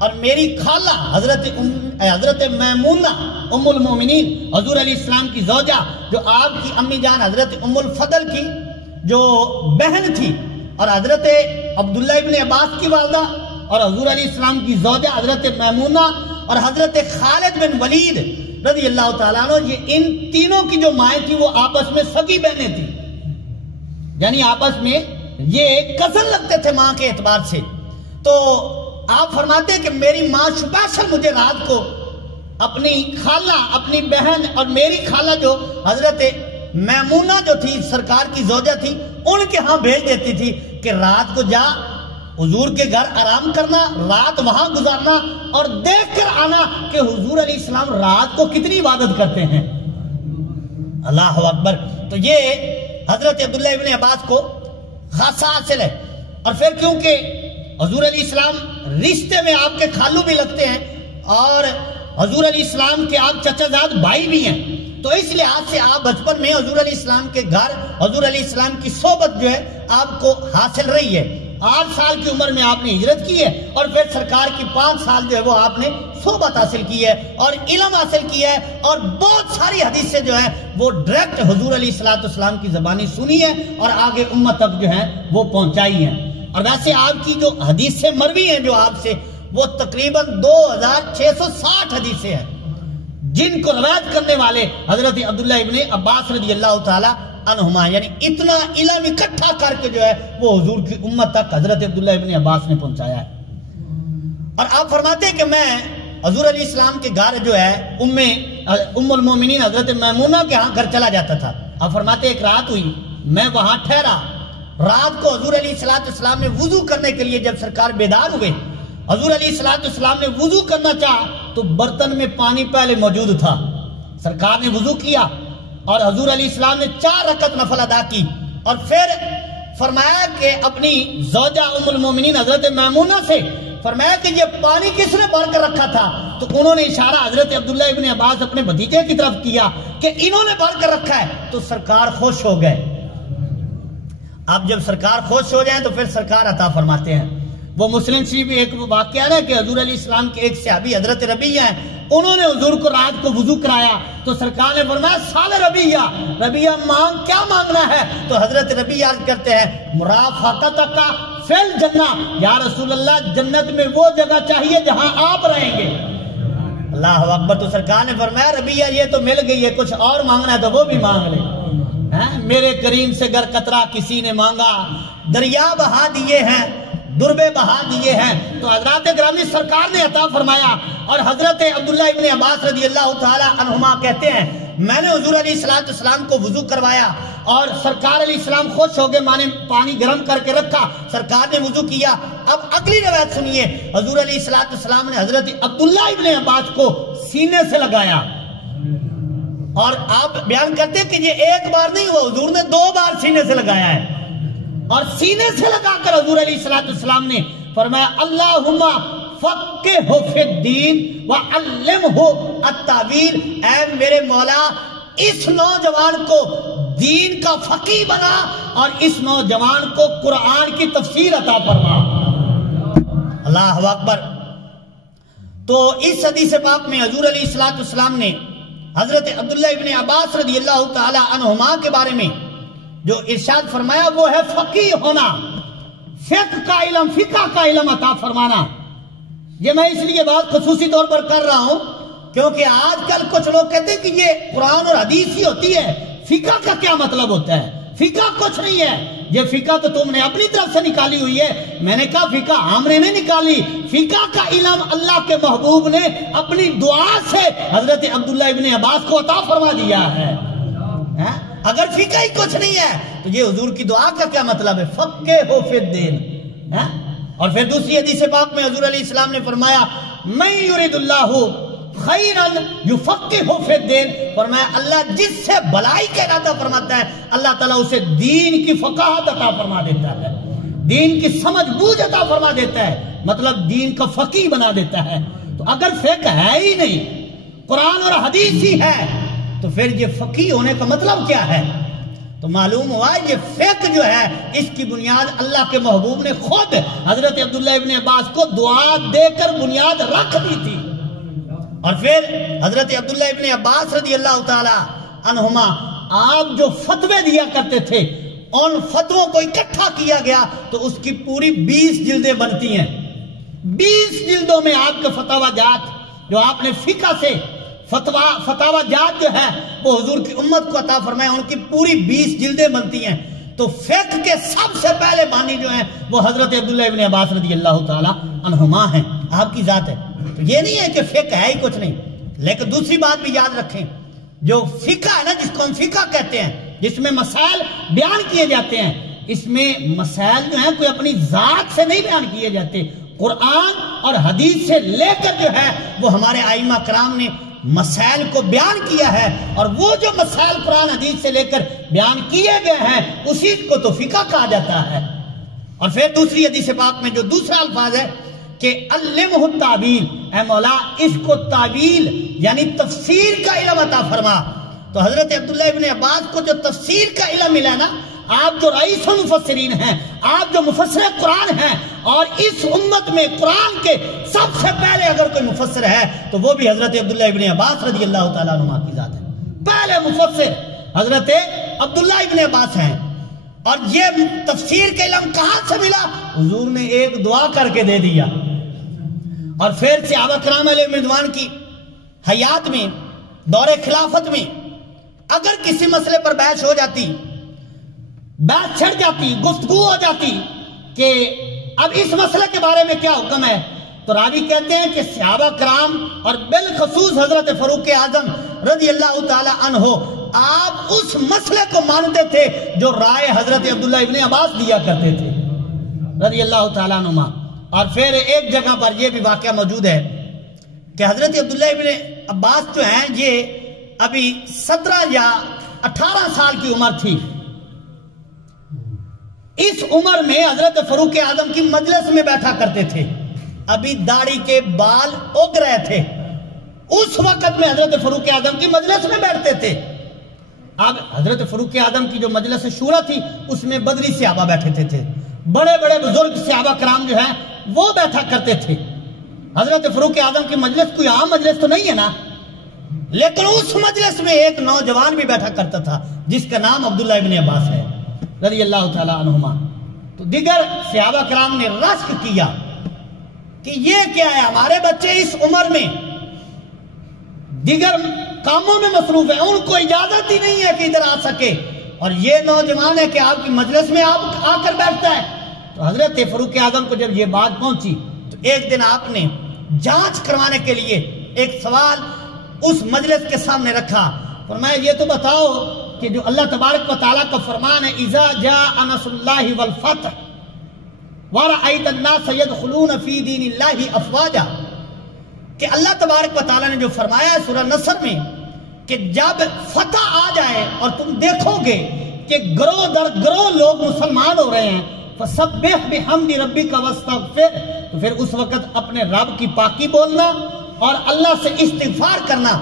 اور میری خالہ حضرت میمونہ ام المومنین حضور علیہ السلام کی زوجہ، جو آپ کی امی جان حضرت ام الفضل کی جو بہن تھی، اور حضرت عبداللہ ابن عباس کی والدہ، اور حضور علیہ السلام کی زوجہ حضرت میمونہ، اور حضرت خالد بن ولید رضی اللہ تعالیٰ عنہ، یہ ان تینوں کی جو مائیں تھی وہ آپس میں سگی بہنیں تھیں، یعنی آپس میں یہ کزن لگتے تھے ماں کے اعتبار سے۔ تو آپ فرماتے ہیں کہ میری ماں سپیشل مجھے رات کو اپنی خالہ، اپنی بہن اور میری خالہ جو حضرت میمونہ جو تھی سرکار کی زوجہ تھی، ان کے ہاں بھیج دیتی تھی کہ رات کو جا حضور کے گھر آرام کرنا، رات وہاں گزارنا، اور دیکھ کر آنا کہ حضور علیہ السلام رات کو کتنی عبادت کرتے ہیں۔ اللہ اکبر۔ تو یہ حضرت عبداللہ ابن عباس کو خاصا حاصل ہے۔ اور پھر کیونکہ حضور علیہ السلام رشتے میں آپ کے خالو بھی لگتے ہیں اور حضور علیہ السلام کے آپ چچا زاد بھائی بھی ہیں، تو اس لحاظ سے آپ بچپن میں حضور علیہ السلام کے گھر حضور علیہ السلام کی صحبت جو ہے آپ کو حاصل رہی ہے۔ 8 سال کی عمر میں آپ نے ہجرت کی ہے، اور پھر سرکار کی 5 سال جو ہے وہ آپ نے صحبت حاصل کی ہے اور علم حاصل کیا ہے، اور بہت ساری حدیثیں جو ہیں وہ ڈائریکٹ حضور علیہ السلام کی زبانی سنی ہے اور آگے امت تک جو ہیں وہ پہنچائی ہیں۔ اور ویسے آپ کی جو حدیثیں مروی ہیں جو آپ سے، وہ تقریباً 2660 حدیثیں ہیں، جن کو روایت کرنے والے حضرت عبداللہ ابن عباس رضی اللہ تعالی عنہما، یعنی اتنا علم اکٹھا کر کے جو ہے وہ حضور کی امت تک حضرت عبداللہ ابن عباس نے پہنچایا ہے۔ اور آپ فرماتے ہیں کہ میں حضور علیہ السلام کے گھر جو ہے ام المومنین حضرت میمونہ کے ہاں گھر چلا جاتا تھا۔ آپ فرماتے ہیں ایک رات ہوئی، میں وہاں ٹھہرا، رات کو حضور علیہ السلام نے وضو کرنے کے لیے جب سرکار بیدار ہوئے، حضور علیہ السلام نے وضو کرنا چاہا تو برتن میں پانی پہلے موجود تھا، سرکار نے وضو کیا اور حضور علیہ السلام نے 4 رکعت نفل ادا کی، اور پھر فرمایا کہ اپنی زوجہ ام المومنین حضرت میمونہ سے فرمایا کہ یہ پانی کس نے بھر کر رکھا تھا؟ تو انہوں نے اشارہ حضرت عبداللہ ابن عباس اپنے بھتیجے کی طرف کیا کہ انہوں نے بھر کر رکھا ہے، تو سرکار خوش ہو گئے۔ اب جب سرکار خوش ہو جائیں تو پھر سرکار عطا فرماتے ہیں۔ وہ مسلم شریف میں ایک واقعہ ہے کہ حضور علیہ السلام کے ایک صحابی حضرت ربیہ ہیں، انہوں نے حضور کو رات کو وضو کرایا تو سرکار نے فرمایا سال ربیہ مانگ، کیا مانگنا ہے؟ تو حضرت ربیہ عرض کرتے ہیں مرافقتک فی الجنہ، یا رسول اللہ جنت میں وہ جگہ چاہیے جہاں آپ رہیں گے۔ اللہ اکبر۔ تو سرکار نے فرمایا ربیہ یہ تو مل گئی ہے، کچھ اور مانگنا ہے تو وہ بھی مانگ لے۔ میرے کریم سے گر قطرہ کسی نے مانگا، دریا بہا دیے ہیں، دربے بہا دیے ہیں۔ تو حضرات گرامی سرکار نے عطا فرمایا، اور حضرت عبداللہ ابن عباس رضی اللہ تعالی عنہما کہتے ہیں میں نے حضور علیہ السلام کو وضو کروایا اور سرکار علیہ السلام خوش ہو گئے، میں نے پانی گرم کر کے رکھا، سرکار نے وضو کیا۔ اب اگلی روایت سنیے، حضور علیہ السلام نے حضرت عبداللہ ابن عباس کو سینے سے لگایا، اور آپ بیان کرتے ہیں کہ یہ ایک بار نہیں ہوا، حضور نے 2 بار سینے سے لگایا ہے، اور سینے سے لگا کر حضور علیہ السلام نے فرمایا اللہم فقہہ فی الدین وعلمہ التاویل، اے میرے مولا اس نوجوان کو دین کا فقیہ بنا اور اس نوجوان کو قرآن کی تفسیر عطا فرما۔ اللہ اکبر۔ تو اس حدیث پاک میں حضور علیہ السلام نے حضرت عبداللہ ابن عباس رضی اللہ تعالی عنہما کے بارے میں جو ارشاد فرمایا وہ ہے فقیہ ہونا، فقہ کا علم عطا فرمانا۔ یہ میں اس لیے بات خصوصی طور پر کر رہا ہوں کیونکہ آج کل کچھ لوگ کہتے ہیں کہ یہ قرآن اور حدیث ہی ہوتی ہے، فقہ کا کیا مطلب ہوتا ہے؟ فقہ کچھ نہیں ہے، یہ فقہ تو تم نے اپنی طرف سے نکالی ہوئی ہے۔ میں نے کہا فقہ ہم نے نہیں نکالی، فقہ کا علم اللہ کے محبوب نے اپنی دعا سے حضرت عبداللہ ابن عباس کو عطا فرما دیا ہے۔ اگر فقہ ہی کچھ نہیں ہے تو یہ حضور کی دعا کا کیا مطلب ہے؟ فقہہ فی الدین۔ اور پھر دوسری حدیث پاک میں حضور علیہ السلام نے فرمایا من یرید اللہ خیرا یفقہہ فی الدین، فرمایا اللہ جس سے بھلائی کا ارادہ فرماتا ہے اللہ تعالیٰ اسے دین کی فقاہت عطا فرما دیتا ہے، دین کی سمجھ بوجھ عطا فرما دیتا ہے، مطلب دین کا فقیہ بنا دیتا ہے۔ تو اگر فقہ ہے ہی نہیں، قرآن اور حدیث ہی ہے، تو پھر یہ فقیہ ہونے کا مطلب کیا ہے؟ تو معلوم ہوا یہ فقہ جو ہے اس کی بنیاد اللہ کے محبوب نے خود حضرت عبداللہ ابن عباس کو دعا دے کر بنیاد رکھ دی تھی. اور پھر حضرت عبداللہ ابن عباس رضی اللہ تعالی عنہما آپ جو فتوے دیا کرتے تھے ان فتووں کو اکٹھا کیا گیا تو اس کی پوری 20 جلدیں بنتی ہیں. 20 جلدوں میں آپ کے فتاوی جات جو آپ نے فقہ سے فتاوی جات جو ہے وہ حضور کی امت کو عطا فرمائے ان کی پوری 20 جلدیں بنتی ہیں. تو فقہ کے سب سے پہلے بانی جو ہیں وہ حضرت عبداللہ ابن عباس رضی اللہ تعالی عنہما ہیں. آپ کی ذات ہے. تو یہ نہیں ہے کہ فقہ ہے ہی کچھ نہیں. لیکن دوسری بات بھی یاد رکھیں, جو فقہ ہے نا جس کو ہم فقہ کہتے ہیں, جس میں مسائل بیان کیے جاتے ہیں, اس میں مسائل جو ہیں کوئی اپنی ذات سے نہیں بیان کیے جاتے. قرآن اور حدیث سے لے کر جو ہے وہ ہمارے ائمہ کرام نے مسائل کو بیان کیا ہے, اور وہ جو مسائل قرآن حدیث سے لے کر بیان کیے گئے ہیں اسی کو تو فقہ کہا جاتا ہے. اور پھر دوسری حدیث پاک میں جو دوسرا الفاظ ہے کہ علمہ التعویل, اے مولا اس کو تعویل یعنی تفسیر کا علم عطا فرما. تو حضرت عبداللہ ابن عباس کو جو تفسیر کا علم ملا نا, آپ جو رئیس المفسرین ہیں, آپ جو مفسر قرآن ہیں, اور اس امت میں قرآن کے سب سے پہلے اگر کوئی مفسر ہے تو وہ بھی حضرت عبداللہ ابن عباس رضی اللہ تعالیٰ عنہ کی ذات ہے. پہلے مفسر حضرت عبداللہ ابن عباس ہیں. اور یہ تفسیر کا علم کہاں سے ملا؟ حضور نے ایک دعا کر کے دے دیا. اور پھر صحابہ کرام علیہ رضوان کی حیات میں, دور خلافت میں اگر کسی مسئلے پر بحث ہو جاتی, بحث چھڑ جاتی, گفتگو ہو جاتی کہ اب اس مسئلے کے بارے میں کیا حکم ہے, تو راوی کہتے ہیں کہ صحابہ کرام اور بالخصوص حضرت فاروق اعظم رضی اللہ تعالی عنہ آپ اس مسئلے کو مانتے تھے جو رائے حضرت عبداللہ ابن عباس دیا کرتے تھے رضی اللہ تعالیٰ عنہ. اور پھر ایک جگہ پر یہ بھی واقعہ موجود ہے کہ حضرت عبداللہ ابن عباس جو ہیں یہ ابھی 17 یا 18 سال کی عمر تھی. اس عمر میں حضرت فاروق اعظم کی مجلس میں بیٹھا کرتے تھے. ابھی داڑھی کے بال اگ رہے تھے. اس وقت میں حضرت فاروق اعظم کی مجلس میں بیٹھتے تھے. اب حضرت فاروق اعظم کی جو مجلس شورا تھی اس میں بدری صحابہ بیٹھے تھے, بڑے بڑے بزرگ صحابہ کرام جو ہیں وہ بیٹھا کرتے تھے. حضرت فاروق اعظم کی مجلس کوئی عام مجلس تو نہیں ہے نا, لیکن اس مجلس میں ایک نوجوان بھی بیٹھا کرتا تھا جس کا نام عبداللہ ابن عباس ہے رضی اللہ تعالی عنہما. تو دیگر صحابہ کرام نے رشک کیا کہ یہ کیا ہے, ہمارے بچے اس عمر میں دیگر کاموں میں مصروف ہیں, ان کو اجازت ہی نہیں ہے کہ ادھر آ سکے, اور یہ نوجوان ہے کہ آپ کی مجلس میں آپ آ کر بیٹھتا ہے. تو حضرت فاروق اعظم کو جب یہ بات پہنچی تو ایک دن آپ نے جانچ کروانے کے لیے ایک سوال اس مجلس کے سامنے رکھا. فرمایا یہ تو بتاؤ کہ جو اللہ تبارک و تعالیٰ کا فرمان ہے اذا جاء نصر اللہ والفتح ورأیت الناس يدخلون فی دین اللہ افواجا, کہ اللہ تبارک و تعالیٰ نے جو فرمایا ہے سورہ نصر میں کہ جب فتح آ جائے اور تم دیکھو گے کہ گروہ در گروہ لوگ مسلمان ہو رہے ہیں, فسبح بحمد ربک واستغفر, تو پھر اس وقت اپنے رب کی پاکی بولنا اور اللہ سے استغفار کرنا.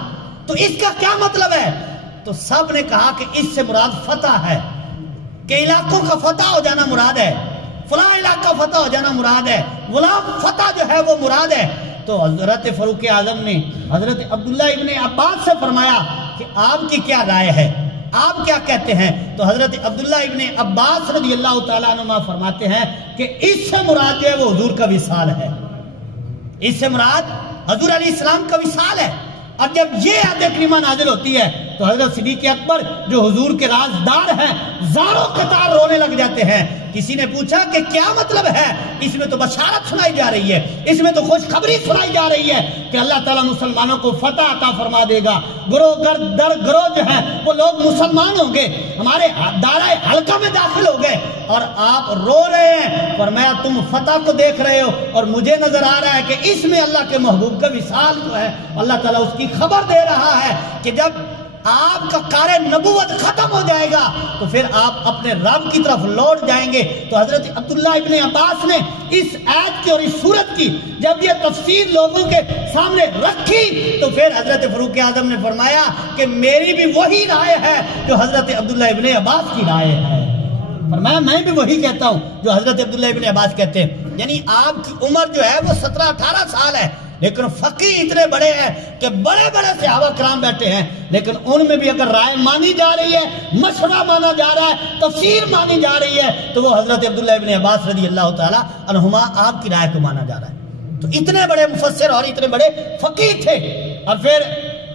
تو اس کا کیا مطلب ہے؟ تو سب نے کہا کہ اس سے مراد فتح ہے, کہ علاقوں کا فتح ہو جانا مراد ہے, فلاں علاقہ فتح ہو جانا مراد ہے, غلام فتح جو ہے وہ مراد ہے. تو حضرت فاروق اعظم نے حضرت عبداللہ ابن عباس سے فرمایا کہ آپ کی کیا رائے ہے, آپ کیا کہتے ہیں؟ تو حضرت عبداللہ ابن عباس رضی اللہ تعالیٰ عنہ فرماتے ہیں کہ اس سے مراد جو ہے وہ حضور کا وصال ہے, اس سے مراد حضور علیہ السلام کا وصال ہے. اور جب یہ آیت کریمہ نازل ہوتی ہے تو حضرت صدیق اکبر جو حضور کے رازدار ہیں زاروں قطار رونے لگ جاتے ہیں. کسی نے پوچھا کہ کیا مطلب ہے, اس میں تو بشارت سنائی جا رہی ہے, اس میں تو خوشخبری سنائی جا رہی ہے کہ اللہ تعالیٰ مسلمانوں کو فتح عطا فرما دے گا, گروہ در گروہ جو ہیں وہ لوگ مسلمان ہوں گے, ہمارے دائرہ حلقہ میں داخل ہو گئے, اور آپ رو رہے ہیں. فرمایا تم فتح کو دیکھ رہے ہو اور مجھے نظر آ رہا ہے کہ اس میں اللہ کے محبوب کا وصال جو ہے اللہ تعالیٰ اس کی خبر دے رہا ہے کہ جب آپ کا کار نبوت ختم ہو جائے گا تو پھر آپ اپنے رب کی طرف لوٹ جائیں گے۔ تو حضرت عبداللہ ابن عباس نے اس آیت کی اور اس سورت کی جب یہ تفسیر لوگوں کے سامنے رکھی تو پھر حضرت فاروق اعظم نے فرمایا کہ میری بھی وہی رائے ہے جو حضرت عبداللہ ابن عباس کی رائے ہے۔ فرمایا میں بھی وہی کہتا ہوں جو حضرت عبداللہ ابن عباس کہتے ہیں۔ یعنی آپ کی عمر جو ہے وہ 17-18 سال ہے، لیکن فقیہ اتنے بڑے ہیں کہ بڑے بڑے صحابہ کرام بیٹھے ہیں، لیکن ان میں بھی اگر رائے مانی جا رہی ہے، مشورہ مانا جا رہا ہے، تفسیر مانی جا رہی ہے تو وہ حضرت عبداللہ ابن عباس رضی اللہ تعالی عنہما آپ کی رائے کو مانا جا رہا ہے۔ تو اتنے بڑے مفسر اور اتنے بڑے فقیہ تھے۔ اور پھر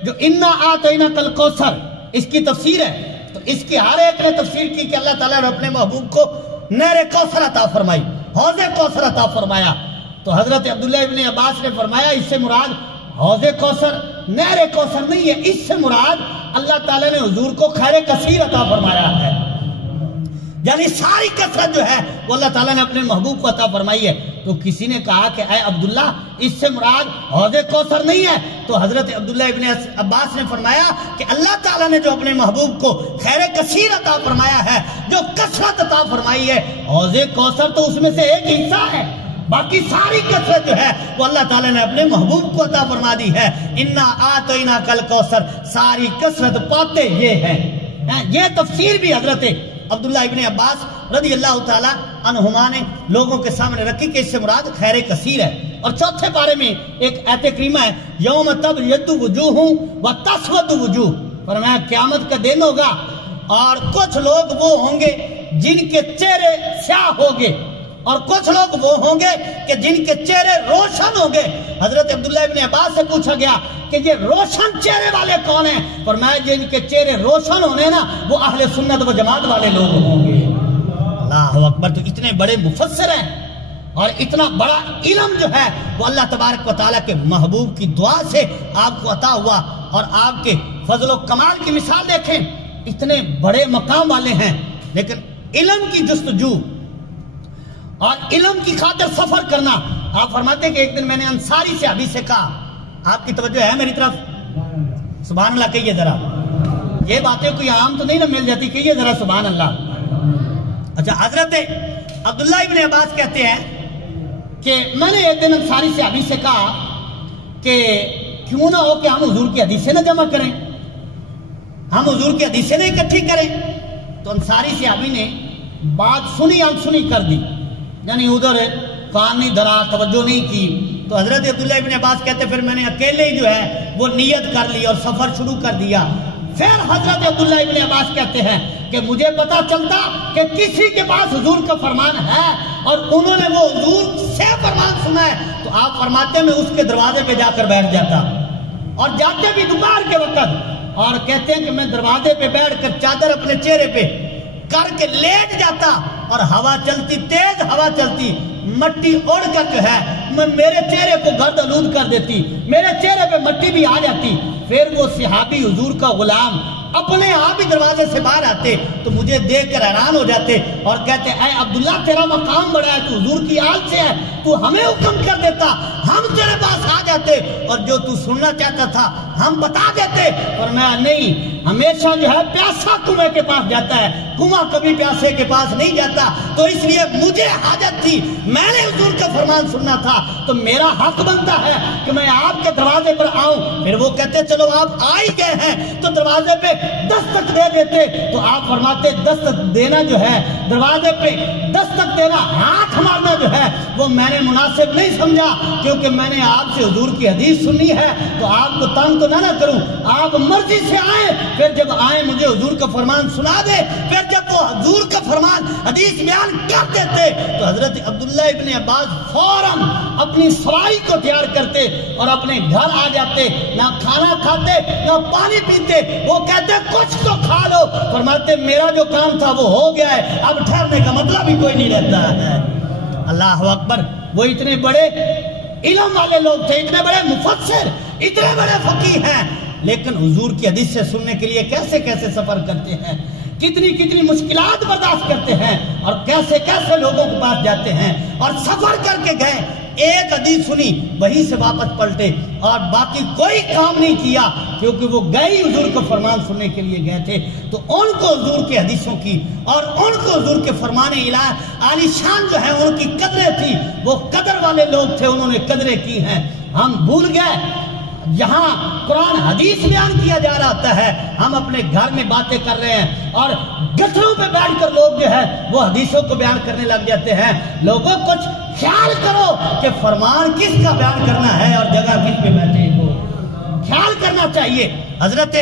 جو انا اعطیناک الکوثر اس کی تفسیر ہے، تو اس کی ہر ایک نے تفسیر کی کہ اللہ تعالیٰ نے اپنے محبوب کو نہر کوثر عطا فرمائی، حوض کوثر عطا فرمایا۔ تو حضرت عبداللہ ابن عباس نے فرمایا اس سے مراد حوض کوثر نہر کوثر نہیں ہے، اس سے مراد اللہ تعالیٰ نے حضور کو خیر کثیر عطا فرمایا ہے، یعنی ساری کثرت جو ہے وہ اللہ تعالیٰ نے اپنے محبوب کو عطا فرمائی ہے۔ تو کسی نے کہا کہ اے عبداللہ اس سے مراد حوض کوثر نہیں ہے، تو حضرت عبداللہ ابن عباس نے فرمایا کہ اللہ تعالیٰ نے جو اپنے محبوب کو خیر کثیر عطا فرمایا ہے، جو کثرت عطا فرمائی ہے، حوض کوثر تو اس میں سے ایک حصہ ہے، باقی ساری کثرت جو ہے وہ اللہ تعالیٰ نے اپنے محبوب کو عطا فرما دی ہے۔ انا اعطیناک الکوثر، ساری کثرت پاتے یہ ہیں۔ یہ تفسیر بھی حضرت عبداللہ ابن عباس رضی اللہ تعالیٰ عنہما نے لوگوں کے سامنے رکھی کہ اس سے مراد خیر کثیر ہے۔ اور چوتھے پارے میں ایک آیت کریمہ ہے، یوم تبیض وجوہ وتسود وجوہ، فرمایا قیامت کا دن ہوگا اور کچھ لوگ وہ ہوں گے جن کے چہرے سیاہ ہوں گے اور کچھ لوگ وہ ہوں گے کہ جن کے چہرے روشن ہوں گے۔ حضرت عبداللہ ابن عباس سے پوچھا گیا کہ یہ روشن چہرے والے کون ہیں؟ فرمایا جن کے چہرے روشن ہونے نا وہ اہل سنت و جماعت والے لوگ ہوں گے۔ اللہ اکبر! تو اتنے بڑے مفسر ہیں اور اتنا بڑا علم جو ہے وہ اللہ تبارک و تعالیٰ کے محبوب کی دعا سے آپ کو عطا ہوا، اور آپ کے فضل و کمال کی مثال دیکھیں، اتنے بڑے مقام والے ہیں لیکن علم کی جستجو اور علم کی خاطر سفر کرنا۔ آپ فرماتے ہیں کہ ایک دن میں نے انصاری صحابی سے کہا، آپ کی توجہ ہے میری طرف؟ سبحان اللہ کہیے ذرا، یہ باتیں کوئی عام تو نہیں نہ مل جاتی، کہیے ذرا سبحان اللہ۔ اچھا، حضرت عبداللہ ابن عباس کہتے ہیں کہ میں نے ایک دن انصاری صحابی سے کہا کہ کیوں نہ ہو کہ ہم حضور کی حدیثیں نہ جمع کریں، ہم حضور کی حدیثیں نہ اکٹھی کریں۔ تو انصاری صحابی نے بات سنی انسنی کر دی، یعنی ادھر کان نہیں دھرا، توجہ نہیں کی۔ تو حضرت عبداللہ ابن عباس کہتے پھر میں نے اکیلے ہی جو ہے وہ نیت کر لی اور سفر شروع کر دیا۔ پھر حضرت عبداللہ ابن عباس کہتے ہیں کہ مجھے پتا چلتا کہ کسی کے پاس حضور کا فرمان ہے اور انہوں نے وہ حضور سے فرمان سنا ہے، تو آپ فرماتے میں اس کے دروازے پہ جا کر بیٹھ جاتا، اور جاتے بھی دوپہر کے وقت، اور کہتے ہیں کہ میں دروازے پہ بیٹھ کر چادر اپنے چہرے پہ کر کے لیٹ جاتا، اور ہوا چلتی، تیز ہوا چلتی، مٹی اڑ کر جو ہے میرے چہرے کو گرد آلود کر دیتی، میرے چہرے پہ مٹی بھی آ جاتی۔ پھر وہ صحابی حضور کا غلام اپنے آپ ہی دروازے سے باہر آتے تو مجھے دیکھ کر حیران ہو جاتے اور کہتے اے عبداللہ تیرا مقام بڑا ہے، تو حضور کی آل سے ہے، تو ہمیں حکم کر دیتا، ہم تیرے پاس آ جاتے اور جو تو سننا چاہتا تھا ہم بتا دیتے۔ اور میں نہیں، ہمیشہ جو ہے پیاسا کنویں کے پاس جاتا ہے، کنواں کبھی پیاسے کے پاس نہیں جاتا، تو اس لیے مجھے حاجت تھی، میں نے حضور کا فرمان سننا تھا، تو میرا حق بنتا ہے کہ میں آپ کے دروازے پر آؤں۔ پھر وہ کہتے چلو آپ آ ہی گئے ہیں تو دروازے پہ دستک دے دیتے، تو آپ فرماتے دستک دینا جو ہے، دروازے پہ دستک دینا، ہاتھ مارنا جو ہے وہ میں نے مناسب نہیں سمجھا، کیونکہ میں نے آپ سے حضور کی حدیث سنی ہے تو آپ کو تنگ تو نہ کروں، آپ مرضی سے آئیں، پھر جب آئیں مجھے حضور کا فرمان سنا دے۔ پھر جب وہ حضور کا فرمان حدیث بیان کر دیتے تو حضرت عبداللہ ابن عباس فوراً اپنی سواری کو تیار کرتے اور اپنے گھر آ جاتے، نہ کھانا کھاتے نہ پانی پیتے، وہ کہتے کچھ تو کھا لو، فرماتے میرا جو کام تھا وہ ہو گیا ہے، اب ٹھہرنے کا مطلب ہی کوئی نہیں رہتا ہے۔ اللہ اکبر! وہ اتنے بڑے علم والے لوگ تھے، اتنے بڑے مفسر، اتنے بڑے فقیہ ہیں، لیکن حضور کی حدیث سے سننے کے لیے کیسے کیسے سفر کرتے ہیں، کتنی کتنی مشکلات برداشت کرتے ہیں، اور کیسے کیسے لوگوں کے پاس جاتے ہیں، اور سفر کر کے گئے ایک حدیث سنی وہیں سے واپس پلٹے اور باقی کوئی کام نہیں کیا، کیونکہ وہ گئے حضور کو فرمان سننے کے لیے گئے تھے۔ تو ان کو حضور کے حدیثوں کی اور ان کو حضور کے فرمان الہی عالی شان جو ہے ان کی قدریں تھی، وہ قدر والے لوگ تھے، انہوں نے قدریں کی ہیں۔ ہم بھول گئے، یہاں قرآن حدیث بیان کیا جا رہا ہوتا ہے، ہم اپنے گھر میں باتیں کر رہے ہیں اور گٹھروں پہ بیٹھ کر لوگ جو ہے وہ حدیثوں کو بیان کرنے لگ جاتے ہیں۔ لوگوں کچھ خیال کرو کہ فرمان کس کا بیان کرنا ہے اور جگہ کس پہ بیٹھے ہو، خیال کرنا چاہیے۔ حضرت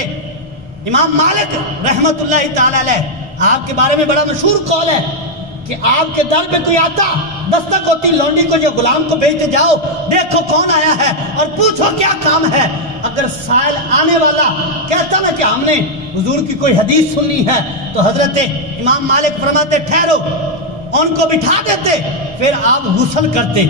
امام مالک رحمت اللہ تعالی علیہ، آپ کے بارے میں بڑا مشہور قول ہے کہ آپ کے در پہ کوئی آتا، دستک ہوتی لونڈی کو جو غلام کو بھیجتے، جاؤ دیکھو کون آیا ہے اور پوچھو کیا کام ہے۔ اگر سائل آنے والا کہتا نا کہ ہم نے حضور کی کوئی حدیث سننی ہے، تو حضرت امام مالک فرماتے ٹھہرو، ان کو بٹھا دیتے، پھر آپ غسل کرتے،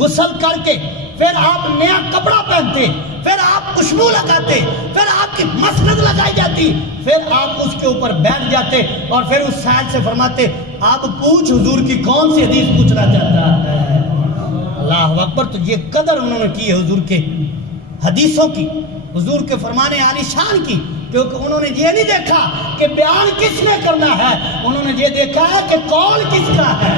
غسل کر کے پھر آپ نیا کپڑا پہنتے، پھر آپ خوشبو لگاتے، پھر آپ کی مسند لگائی جاتی، پھر آپ اس کے اوپر بیٹھ جاتے اور پھر اس سائل سے فرماتے آپ پوچھ حضور کی کون سی حدیث پوچھنا چاہتا ہے۔ اللہ اکبر۔ تو یہ قدر انہوں نے کی ہے حضور کے حدیثوں کی، حضور کے فرمان عالی شان کی، کیونکہ انہوں نے یہ نہیں دیکھا کہ بیان کس نے کرنا ہے، انہوں نے یہ دیکھا ہے کہ قول کس کا ہے،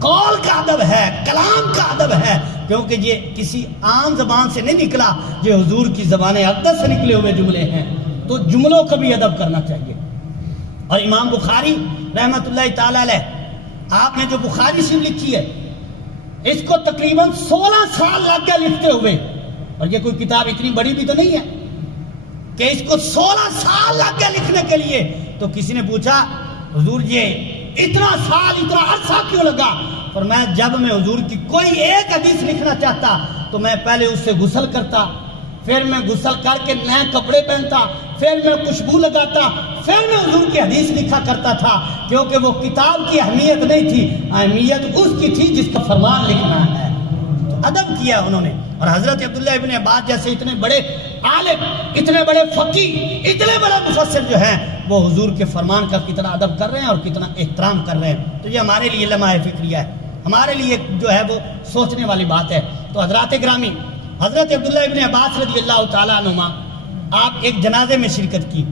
قول کا ادب ہے، کلام کا ادب ہے، کیونکہ یہ کسی عام زبان سے نہیں نکلا، یہ حضور کی زبان اقدس سے نکلے ہوئے جملے ہیں، تو جملوں کا بھی ادب کرنا چاہیے۔ اور امام بخاری رحمت اللہ تعالی علیہ، آپ نے جو بخاری شریف لکھی ہے، اس کو تقریباً 16 سال لگ گیا لکھتے ہوئے، اور یہ کوئی کتاب اتنی بڑی بھی تو نہیں ہے کہ اس کو 16 سال لگ گیا لکھنے کے لیے۔ تو کسی نے پوچھا حضور یہ اتنا سال، اتنا عرصہ کیوں لگا؟ فرمایا جب میں حضور کی کوئی ایک حدیث لکھنا چاہتا تو میں پہلے اس سے غسل کرتا، پھر میں غسل کر کے نئے کپڑے پہنتا، پھر میں خوشبو لگاتا، پھر میں حضور کی حدیث لکھا کرتا تھا، کیونکہ وہ کتاب کی اہمیت نہیں تھی، اہمیت اس کی تھی جس کا فرمان لکھنا ہے۔ تو ادب کیا انہوں نے۔ اور حضرت عبداللہ ابن عباس جیسے اتنے بڑے عالم، اتنے بڑے فقیہ، اتنے بڑے مفسر جو ہیں، وہ حضور کے فرمان کا کتنا ادب کر رہے ہیں اور کتنا احترام کر رہے ہیں۔ تو یہ ہمارے لیے لمحہ فکریہ ہے، ہمارے لیے جو ہے وہ سوچنے والی بات ہے۔ تو حضرات گرامی، حضرت عبداللہ ابن عباس رضی اللہ تعالیٰ عنہما آپ ایک جنازے میں شرکت کی،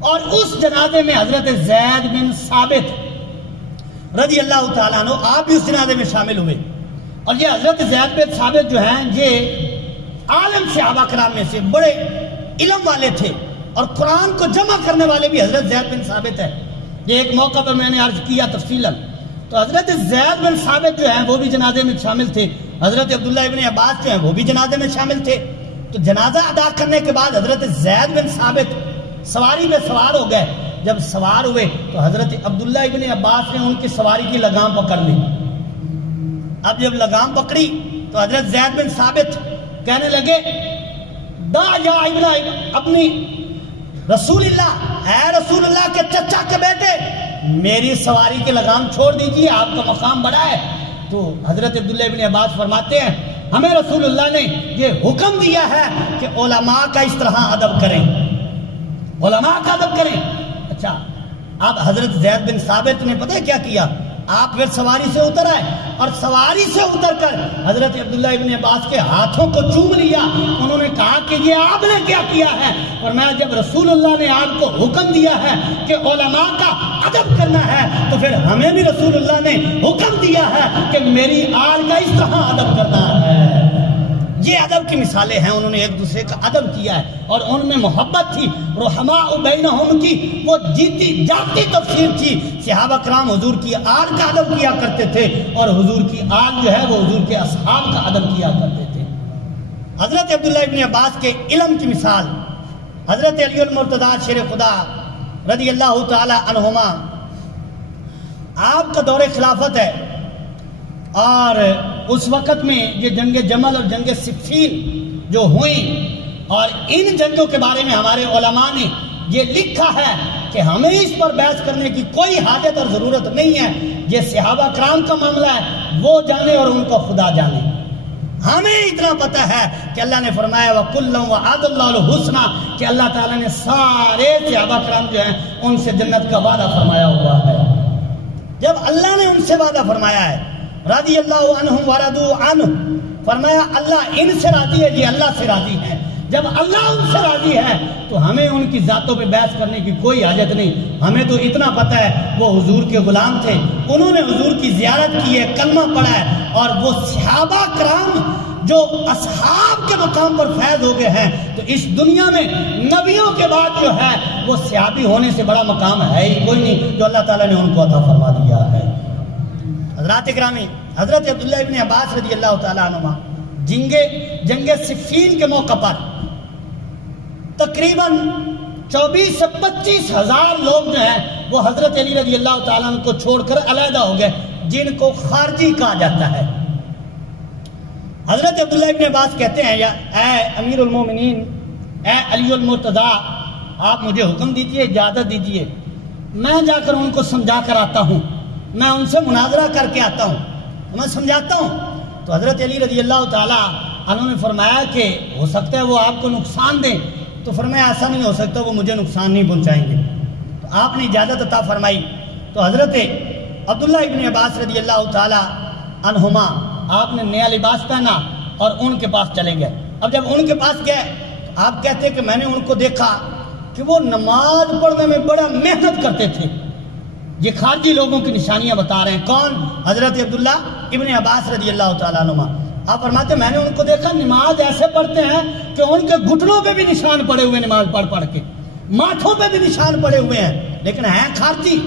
اور اس جنازے میں حضرت زید بن ثابت رضی اللہ تعالیٰ عنہ آپ بھی اس جنازے میں شامل ہوئے۔ اور یہ حضرت زید بن ثابت جو ہیں یہ عالم صحابہ کرام میں سے بڑے علم والے تھے، اور قرآن کو جمع کرنے والے بھی حضرت زید بن ثابت ہے۔ یہ ایک موقع پر میں نے عرض کیا تفصیلاً۔ تو حضرت زید بن ثابت جو ہیں وہ بھی جنازے میں شامل تھے، حضرت عبداللہ ابن عباس جو ہیں وہ بھی جنازے میں شامل تھے۔ تو جنازہ ادا کرنے کے بعد حضرت زید بن ثابت سواری میں سوار ہو گئے۔ جب سوار ہوئے تو حضرت عبداللہ ابن عباس نے ان کی سواری کی لگام پکڑ لی۔ اب جب لگام پکڑی تو حضرت زید بن ثابت کہنے لگے دا یا اپنی رسول اللہ، اے رسول اللہ کے چچا کے بیٹے، میری سواری کی لگام چھوڑ دیجیے، آپ کا مقام بڑا ہے۔ تو حضرت عبداللہ ابن عباس فرماتے ہیں ہمیں رسول اللہ نے یہ حکم دیا ہے کہ علماء کا اس طرح ادب کریں، علماء کا ادب کریں۔ اچھا، اب حضرت زید بن ثابت نے پتہ کیا کیا؟ آپ پھر سواری سے اتر آئے اور سواری سے اتر کر حضرت عبداللہ ابن عباس کے ہاتھوں کو چوم لیا۔ انہوں نے کہا کہ یہ آپ نے کیا کیا ہے؟ اور میں جب رسول اللہ نے آپ کو حکم دیا ہے کہ علماء کا ادب کرنا ہے، تو پھر ہمیں بھی رسول اللہ نے حکم دیا ہے کہ میری آل کا اس طرح ادب کرنا ہے۔ یہ ادب کی مثالیں ہیں، انہوں نے ایک دوسرے کا ادب کیا ہے، اور ان میں محبت تھی، رحماء بینہم کی وہ جیتی جاگتی تفسیر تھی۔ صحابہ کرام حضور کی آل کا ادب کیا کرتے تھے، اور حضور کی آل جو ہے وہ حضور کے اصحاب کا ادب کیا کرتے تھے۔ حضرت عبداللہ ابن عباس کے علم کی مثال، حضرت علی المرتضیٰ شیر خدا رضی اللہ تعالی عنہما، آپ کا دور خلافت ہے، اور اس وقت میں یہ جنگ جمل اور جنگ صفین جو ہوئیں، اور ان جنگوں کے بارے میں ہمارے علماء نے یہ لکھا ہے کہ ہمیں اس پر بحث کرنے کی کوئی حاجت اور ضرورت نہیں ہے، یہ صحابہ کرام کا معاملہ ہے، وہ جانے اور ان کو خدا جانے۔ ہمیں اتنا پتہ ہے کہ اللہ نے فرمایا وَكُلًّا وَعَدَ اللَّهُ الْحُسْنَى، کہ اللہ تعالیٰ نے سارے صحابہ کرام جو ہیں ان سے جنت کا وعدہ فرمایا ہوا ہے۔ جب اللہ نے ان سے وعدہ فرمایا ہے رضی اللہ عنہم ورضوا عنہ، فرمایا اللہ ان سے راضی ہے، یہ اللہ سے راضی ہے۔ جب اللہ ان سے راضی ہے تو ہمیں ان کی ذاتوں پہ بحث کرنے کی کوئی حاجت نہیں۔ ہمیں تو اتنا پتہ ہے وہ حضور کے غلام تھے، انہوں نے حضور کی زیارت کی ہے، کلمہ پڑھا ہے، اور وہ صحابہ کرام جو اصحاب کے مقام پر فیض ہو گئے ہیں، تو اس دنیا میں نبیوں کے بعد جو ہے وہ صحابی ہونے سے بڑا مقام ہے ہی کوئی نہیں، جو اللہ تعالیٰ نے ان کو عطا فرما دیا ہے۔ حضرات گرامی، حضرت عبداللہ ابن عباس رضی اللہ تعالیٰ عنہما جنگ صفین کے موقع پر تقریباً 24 سے 25 ہزار لوگ جو ہیں وہ حضرت علی رضی اللہ تعالیٰ عنہ کو چھوڑ کر علیحدہ ہو گئے، جن کو خارجی کہا جاتا ہے۔ حضرت عبداللہ ابن عباس کہتے ہیں، یا اے امیر المومنین، اے علی المرتضیٰ، آپ مجھے حکم دیجئے، اجازت دیجئے، میں جا کر ان کو سمجھا کر آتا ہوں، میں ان سے مناظرہ کر کے آتا ہوں، میں سمجھاتا ہوں۔ تو حضرت علی رضی اللہ تعالیٰ عنہ نے فرمایا کہ ہو سکتا ہے وہ آپ کو نقصان دیں، تو فرمایا ایسا نہیں ہو سکتا، وہ مجھے نقصان نہیں پہنچائیں گے۔ تو آپ نے اجازت عطا فرمائی، تو حضرت عبداللہ ابن عباس رضی اللہ تعالیٰ عنہما آپ نے نیا لباس پہنا اور ان کے پاس چلے گئے۔ اب جب ان کے پاس گئے تو آپ کہتے ہیں کہ میں نے ان کو دیکھا کہ وہ نماز پڑھنے میں بڑا محنت کرتے تھے۔ یہ خارجی لوگوں کی نشانیاں بتا رہے ہیں، کون؟ حضرت عبداللہ ابن عباس رضی اللہ تعالیٰ عنہما۔ آپ فرماتے ہیں میں نے ان کو دیکھا نماز ایسے پڑھتے ہیں کہ ان کے گھٹنوں پہ بھی نشان پڑے ہوئے، نماز پڑھ کے ماتھوں پہ بھی نشان پڑے ہوئے ہیں، لیکن ہیں خارجی،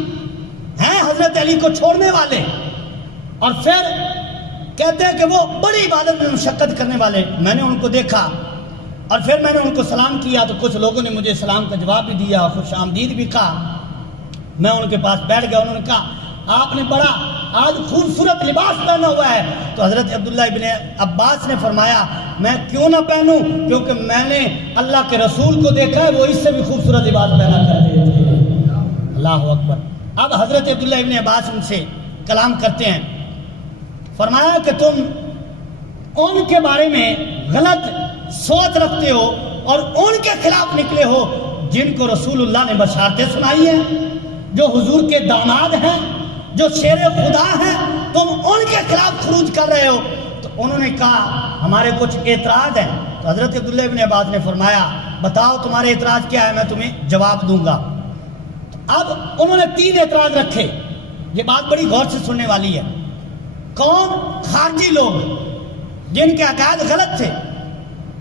ہیں حضرت علی کو چھوڑنے والے۔ اور پھر کہتے ہیں کہ وہ بڑی عبادت میں مشقت کرنے والے، میں نے ان کو دیکھا اور پھر میں نے ان کو سلام کیا تو کچھ لوگوں نے مجھے سلام کا جواب بھی دیا، خوش آمدید بھی کہا۔ میں ان کے پاس بیٹھ گیا، انہوں نے کہا آپ نے بڑا آج خوبصورت لباس پہنا ہوا ہے۔ تو حضرت عبداللہ ابن عباس نے فرمایا میں کیوں نہ پہنوں، کیونکہ میں نے اللہ کے رسول کو دیکھا ہے، وہ اس سے بھی خوبصورت لباس پہنا کرتے تھے۔ اللہ اکبر۔ اب حضرت عبداللہ ابن عباس ان سے کلام کرتے ہیں، فرمایا کہ تم ان کے بارے میں غلط سوچ رکھتے ہو اور ان کے خلاف نکلے ہو جن کو رسول اللہ نے بشارتیں سنائی ہیں، جو حضور کے داماد ہیں، جو شیر خدا ہیں، تم ان کے خلاف خروج کر رہے ہو۔ تو انہوں نے کہا ہمارے کچھ اعتراض ہیں۔ تو حضرت عبداللہ ابن عباس نے فرمایا بتاؤ تمہارے اعتراض کیا ہے، میں تمہیں جواب دوں گا۔ اب انہوں نے 3 اعتراض رکھے، یہ بات بڑی غور سے سننے والی ہے۔ کون؟ خارجی لوگ جن کے عقائد غلط تھے،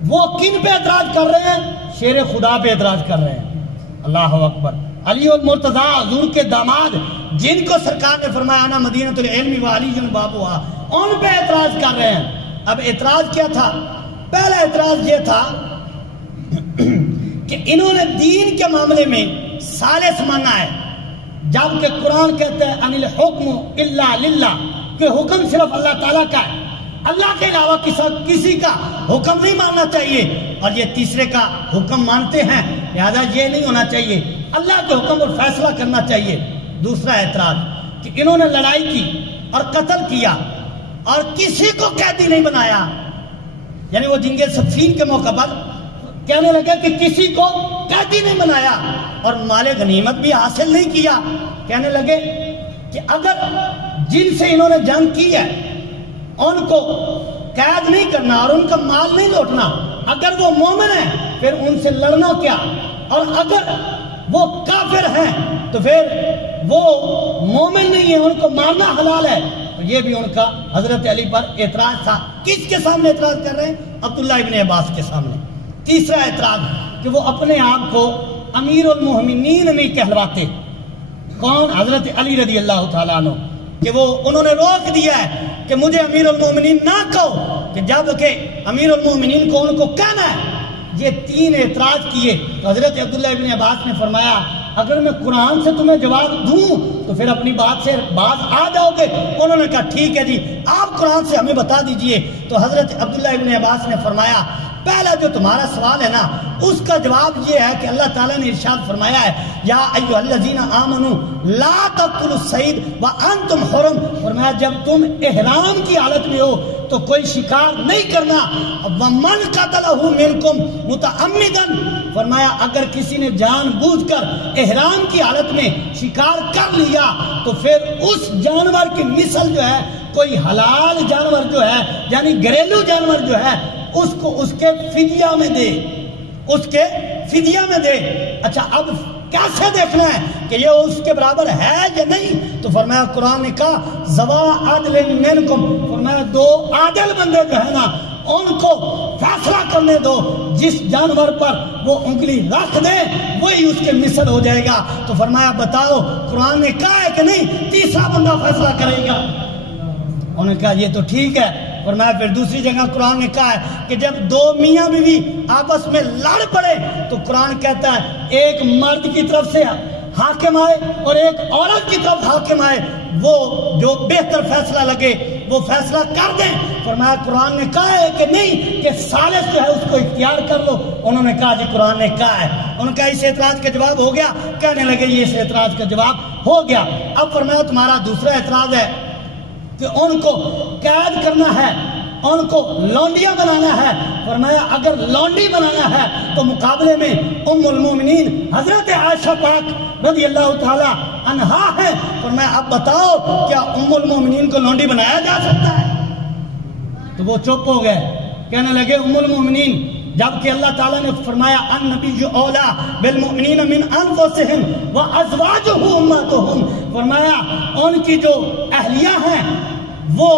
وہ کن پہ اعتراض کر رہے ہیں؟ شیر خدا پہ اعتراض کر رہے ہیں۔ اللہ اکبر۔ علی المرتضیٰ حضور کے داماد، جن کو سرکار نے فرمایا انا مدینۃ العلم وعلی بابوہا، ان پہ اعتراض کر رہے ہیں۔ اب اعتراض کیا تھا؟ پہلا اعتراض یہ تھا کہ انہوں نے دین کے معاملے میں ثالث مانا ہے، جبکہ قرآن کہتا ہے ان الحکم الا للہ، کہ حکم صرف اللہ تعالیٰ کا ہے، اللہ کے علاوہ کسی کا حکم نہیں ماننا چاہیے۔ اور یہ تیسرے کا حکم مانتے ہیں، لہذا یہ نہیں ہونا چاہیے، اللہ کے حکم پر فیصلہ کرنا چاہیے۔ دوسرا اعتراض کہ انہوں نے لڑائی کی اور قتل کیا اور کسی کو قیدی نہیں بنایا، یعنی وہ جنگ صفین کے موقع پر کہنے لگے کہ کسی کو قیدی نہیں بنایا اور مال غنیمت بھی حاصل نہیں کیا۔ کہنے لگے کہ اگر جن سے انہوں نے جنگ کی ہے ان کو قید نہیں کرنا اور ان کا مال نہیں لوٹنا، اگر وہ مومن ہیں پھر ان سے لڑنا کیا، اور اگر وہ کافر ہیں تو پھر وہ مومن نہیں ہے، ان کو مارنا حلال ہے۔ تو یہ بھی ان کا حضرت علی پر اعتراض تھا۔ کس کے سامنے اعتراض کر رہے ہیں؟ عبداللہ ابن عباس کے سامنے۔ تیسرا اعتراض کہ وہ اپنے آپ کو امیر المومنین نہیں کہلواتے۔ کون؟ حضرت علی رضی اللہ تعالیٰ عنہ، کہ وہ انہوں نے روک دیا ہے کہ مجھے امیر المومنین نہ کہو، کہ جب کہ امیر المومنین کو ان کو کہنا ہے۔ یہ 3 اعتراض کیے تو حضرت عبداللہ ابن عباس نے فرمایا اگر میں قرآن سے تمہیں جواب دوں تو پھر اپنی بات سے باز آ جاؤ گے۔ انہوں نے کہا ٹھیک ہے جی، آپ قرآن سے ہمیں بتا دیجئے۔ تو حضرت عبداللہ ابن عباس نے فرمایا پہلا جو تمہارا سوال ہے نا، اس کا جواب یہ ہے کہ اللہ تعالیٰ نے ارشاد فرمایا ہے یا ایھا الذین آمنوا لا تقتلوا الصید وانتم حرم، فرمایا جب تم احرام کی حالت میں ہو تو کوئی شکار نہیں کرنا۔ ومن قتلہ منکم متعمدا، فرمایا اگر کسی نے جان بوجھ کر احرام کی حالت میں شکار کر لیا تو پھر اس جانور کی مثل جو ہے کوئی حلال جانور جو ہے یعنی گھریلو جانور جو ہے اس کو اس کے فدیہ میں دے، اس کے فدیہ میں دے۔ اچھا اب کیسے دیکھنا ہے کہ یہ اس کے برابر ہے یا نہیں؟ تو فرمایا قرآن نے کہا ذوا عدل منکم، فرمایا دو عادل بندے جو ہے نا ان کو فیصلہ کرنے دو، جس جانور پر وہ انگلی رکھ دے وہی اس کے مثل ہو جائے گا۔ تو فرمایا بتاؤ قرآن نے کہا ہے کہ نہیں تیسرا بندہ فیصلہ کرے گا؟ انہوں نے کہا یہ تو ٹھیک ہے۔ فرمایا پھر دوسری جگہ قرآن نے کہا ہے کہ جب دو میاں بیوی آپس میں لڑ پڑے تو قرآن کہتا ہے ایک مرد کی طرف سے حاکم آئے اور ایک عورت کی طرف حاکم آئے، وہ جو بہتر فیصلہ لگے وہ فیصلہ کر دیں۔ فرمایا قرآن نے کہا ہے کہ نہیں کہ ثالث جو ہے اس کو اختیار کر لو؟ انہوں نے کہا جی قرآن نے کہا ہے۔ انہوں نے کہا اس اعتراض کا جواب ہو گیا؟ کہنے لگے یہ اس اعتراض کا جواب ہو گیا۔ اب فرمایا تمہارا دوسرا اعتراض ہے کہ ان کو قید کرنا ہے، ان کو لونڈیاں بنانا ہے۔ فرمایا اگر لونڈی بنانا ہے تو مقابلے میں ام المومنین حضرت عائشہ پاک رضی اللہ تعالی عنہا ہے۔ فرمایا اب بتاؤ کیا ام المومنین کو لونڈی بنایا جا سکتا ہے؟ تو وہ چپ ہو گئے، کہنے لگے ام المومنین، جبکہ اللہ تعالیٰ نے فرمایا النبی اولیٰ بالمؤمنین من انفسہم وازواجہ امہاتہم، فرمایا ان کی جو اہلیہ ہیں وہ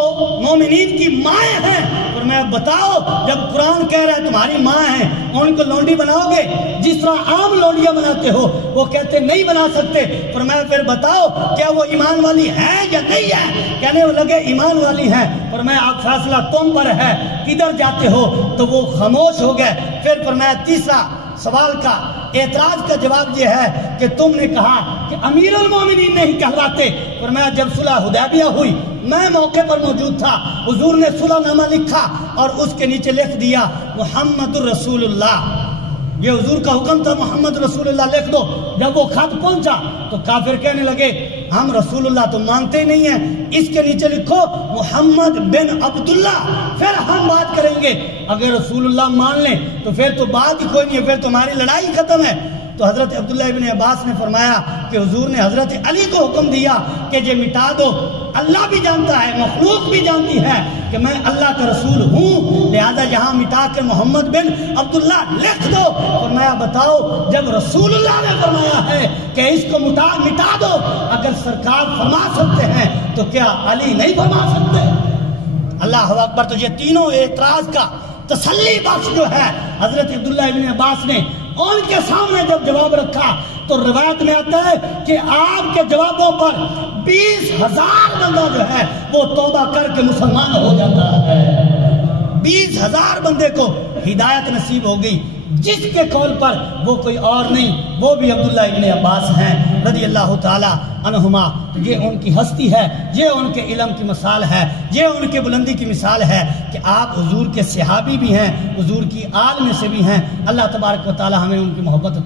مومنین کی مائیں ہیں۔ فرمایا بتاؤ جب قرآن کہہ رہا ہے تمہاری ماں ہیں ان کو لونڈی بناؤ گے؟ جس طرح عام لونڈیاں بناتے ہو وہ کہتے نہیں بنا سکتے۔ فرمایا پھر بتاؤ کیا وہ ایمان والی ہیں یا نہیں ہے؟ کہنے لگے ایمان والی ہیں۔ فرمایا اب فیصلہ تم پر ہے، کدھر جاتے ہو؟ تو وہ خاموش ہو گئے۔ پھر فرمایا تیسرا سوال کا اعتراض کا جواب یہ ہے کہ تم نے کہا کہ امیر المومنین نہیں کہلاتے۔ فرمایا جب صلح حدیبیہ ہوئی میں موقع پر موجود تھا، حضور نے صلح نامہ لکھا اور اس کے نیچے لکھ دیا محمد الرسول اللہ، یہ حضور کا حکم تھا محمد رسول اللہ لکھ دو۔ جب وہ خط پہنچا تو کافر کہنے لگے ہم رسول اللہ تو مانتے ہی نہیں ہیں، اس کے نیچے لکھو محمد بن عبداللہ، پھر ہم بات کریں گے۔ اگر رسول اللہ مان لیں تو پھر تو بات ہی کوئی نہیں ہے، پھر تو ہماری لڑائی ختم ہے۔ تو حضرت عبداللہ ابن عباس نے فرمایا کہ حضور نے حضرت علی کو حکم دیا کہ یہ مٹا دو، اللہ بھی جانتا ہے مخلوق بھی جانتی ہے کہ میں اللہ کا رسول ہوں، لہذا یہاں مٹا کر محمد بن عبداللہ لکھ دو۔ فرمایا بتاؤ جب رسول اللہ نے فرمایا ہے کہ اس کو مٹا دو، اگر سرکار فرما سکتے ہیں تو کیا علی نہیں فرما سکتے؟ اللہ اکبر۔ تو یہ تینوں اعتراض کا تسلی بخش جو ہے حضرت عبداللہ ابن عباس نے ان کے سامنے جب جواب رکھا تو روایت میں آتا ہے کہ آپ کے جوابوں پر 20,000 بندہ جو ہے وہ توبہ کر کے مسلمان ہو جاتا ہے۔ 20,000 بندے کو ہدایت نصیب ہو گئی، جس کے قول پر وہ کوئی اور نہیں، وہ بھی عبداللہ ابن عباس ہیں رضی اللہ تعالی عنہما۔ یہ ان کی ہستی ہے، یہ ان کے علم کی مثال ہے، یہ ان کے بلندی کی مثال ہے کہ آپ حضور کے صحابی بھی ہیں، حضور کی آل میں سے بھی ہیں۔ اللہ تبارک و تعالی ہمیں ان کی محبت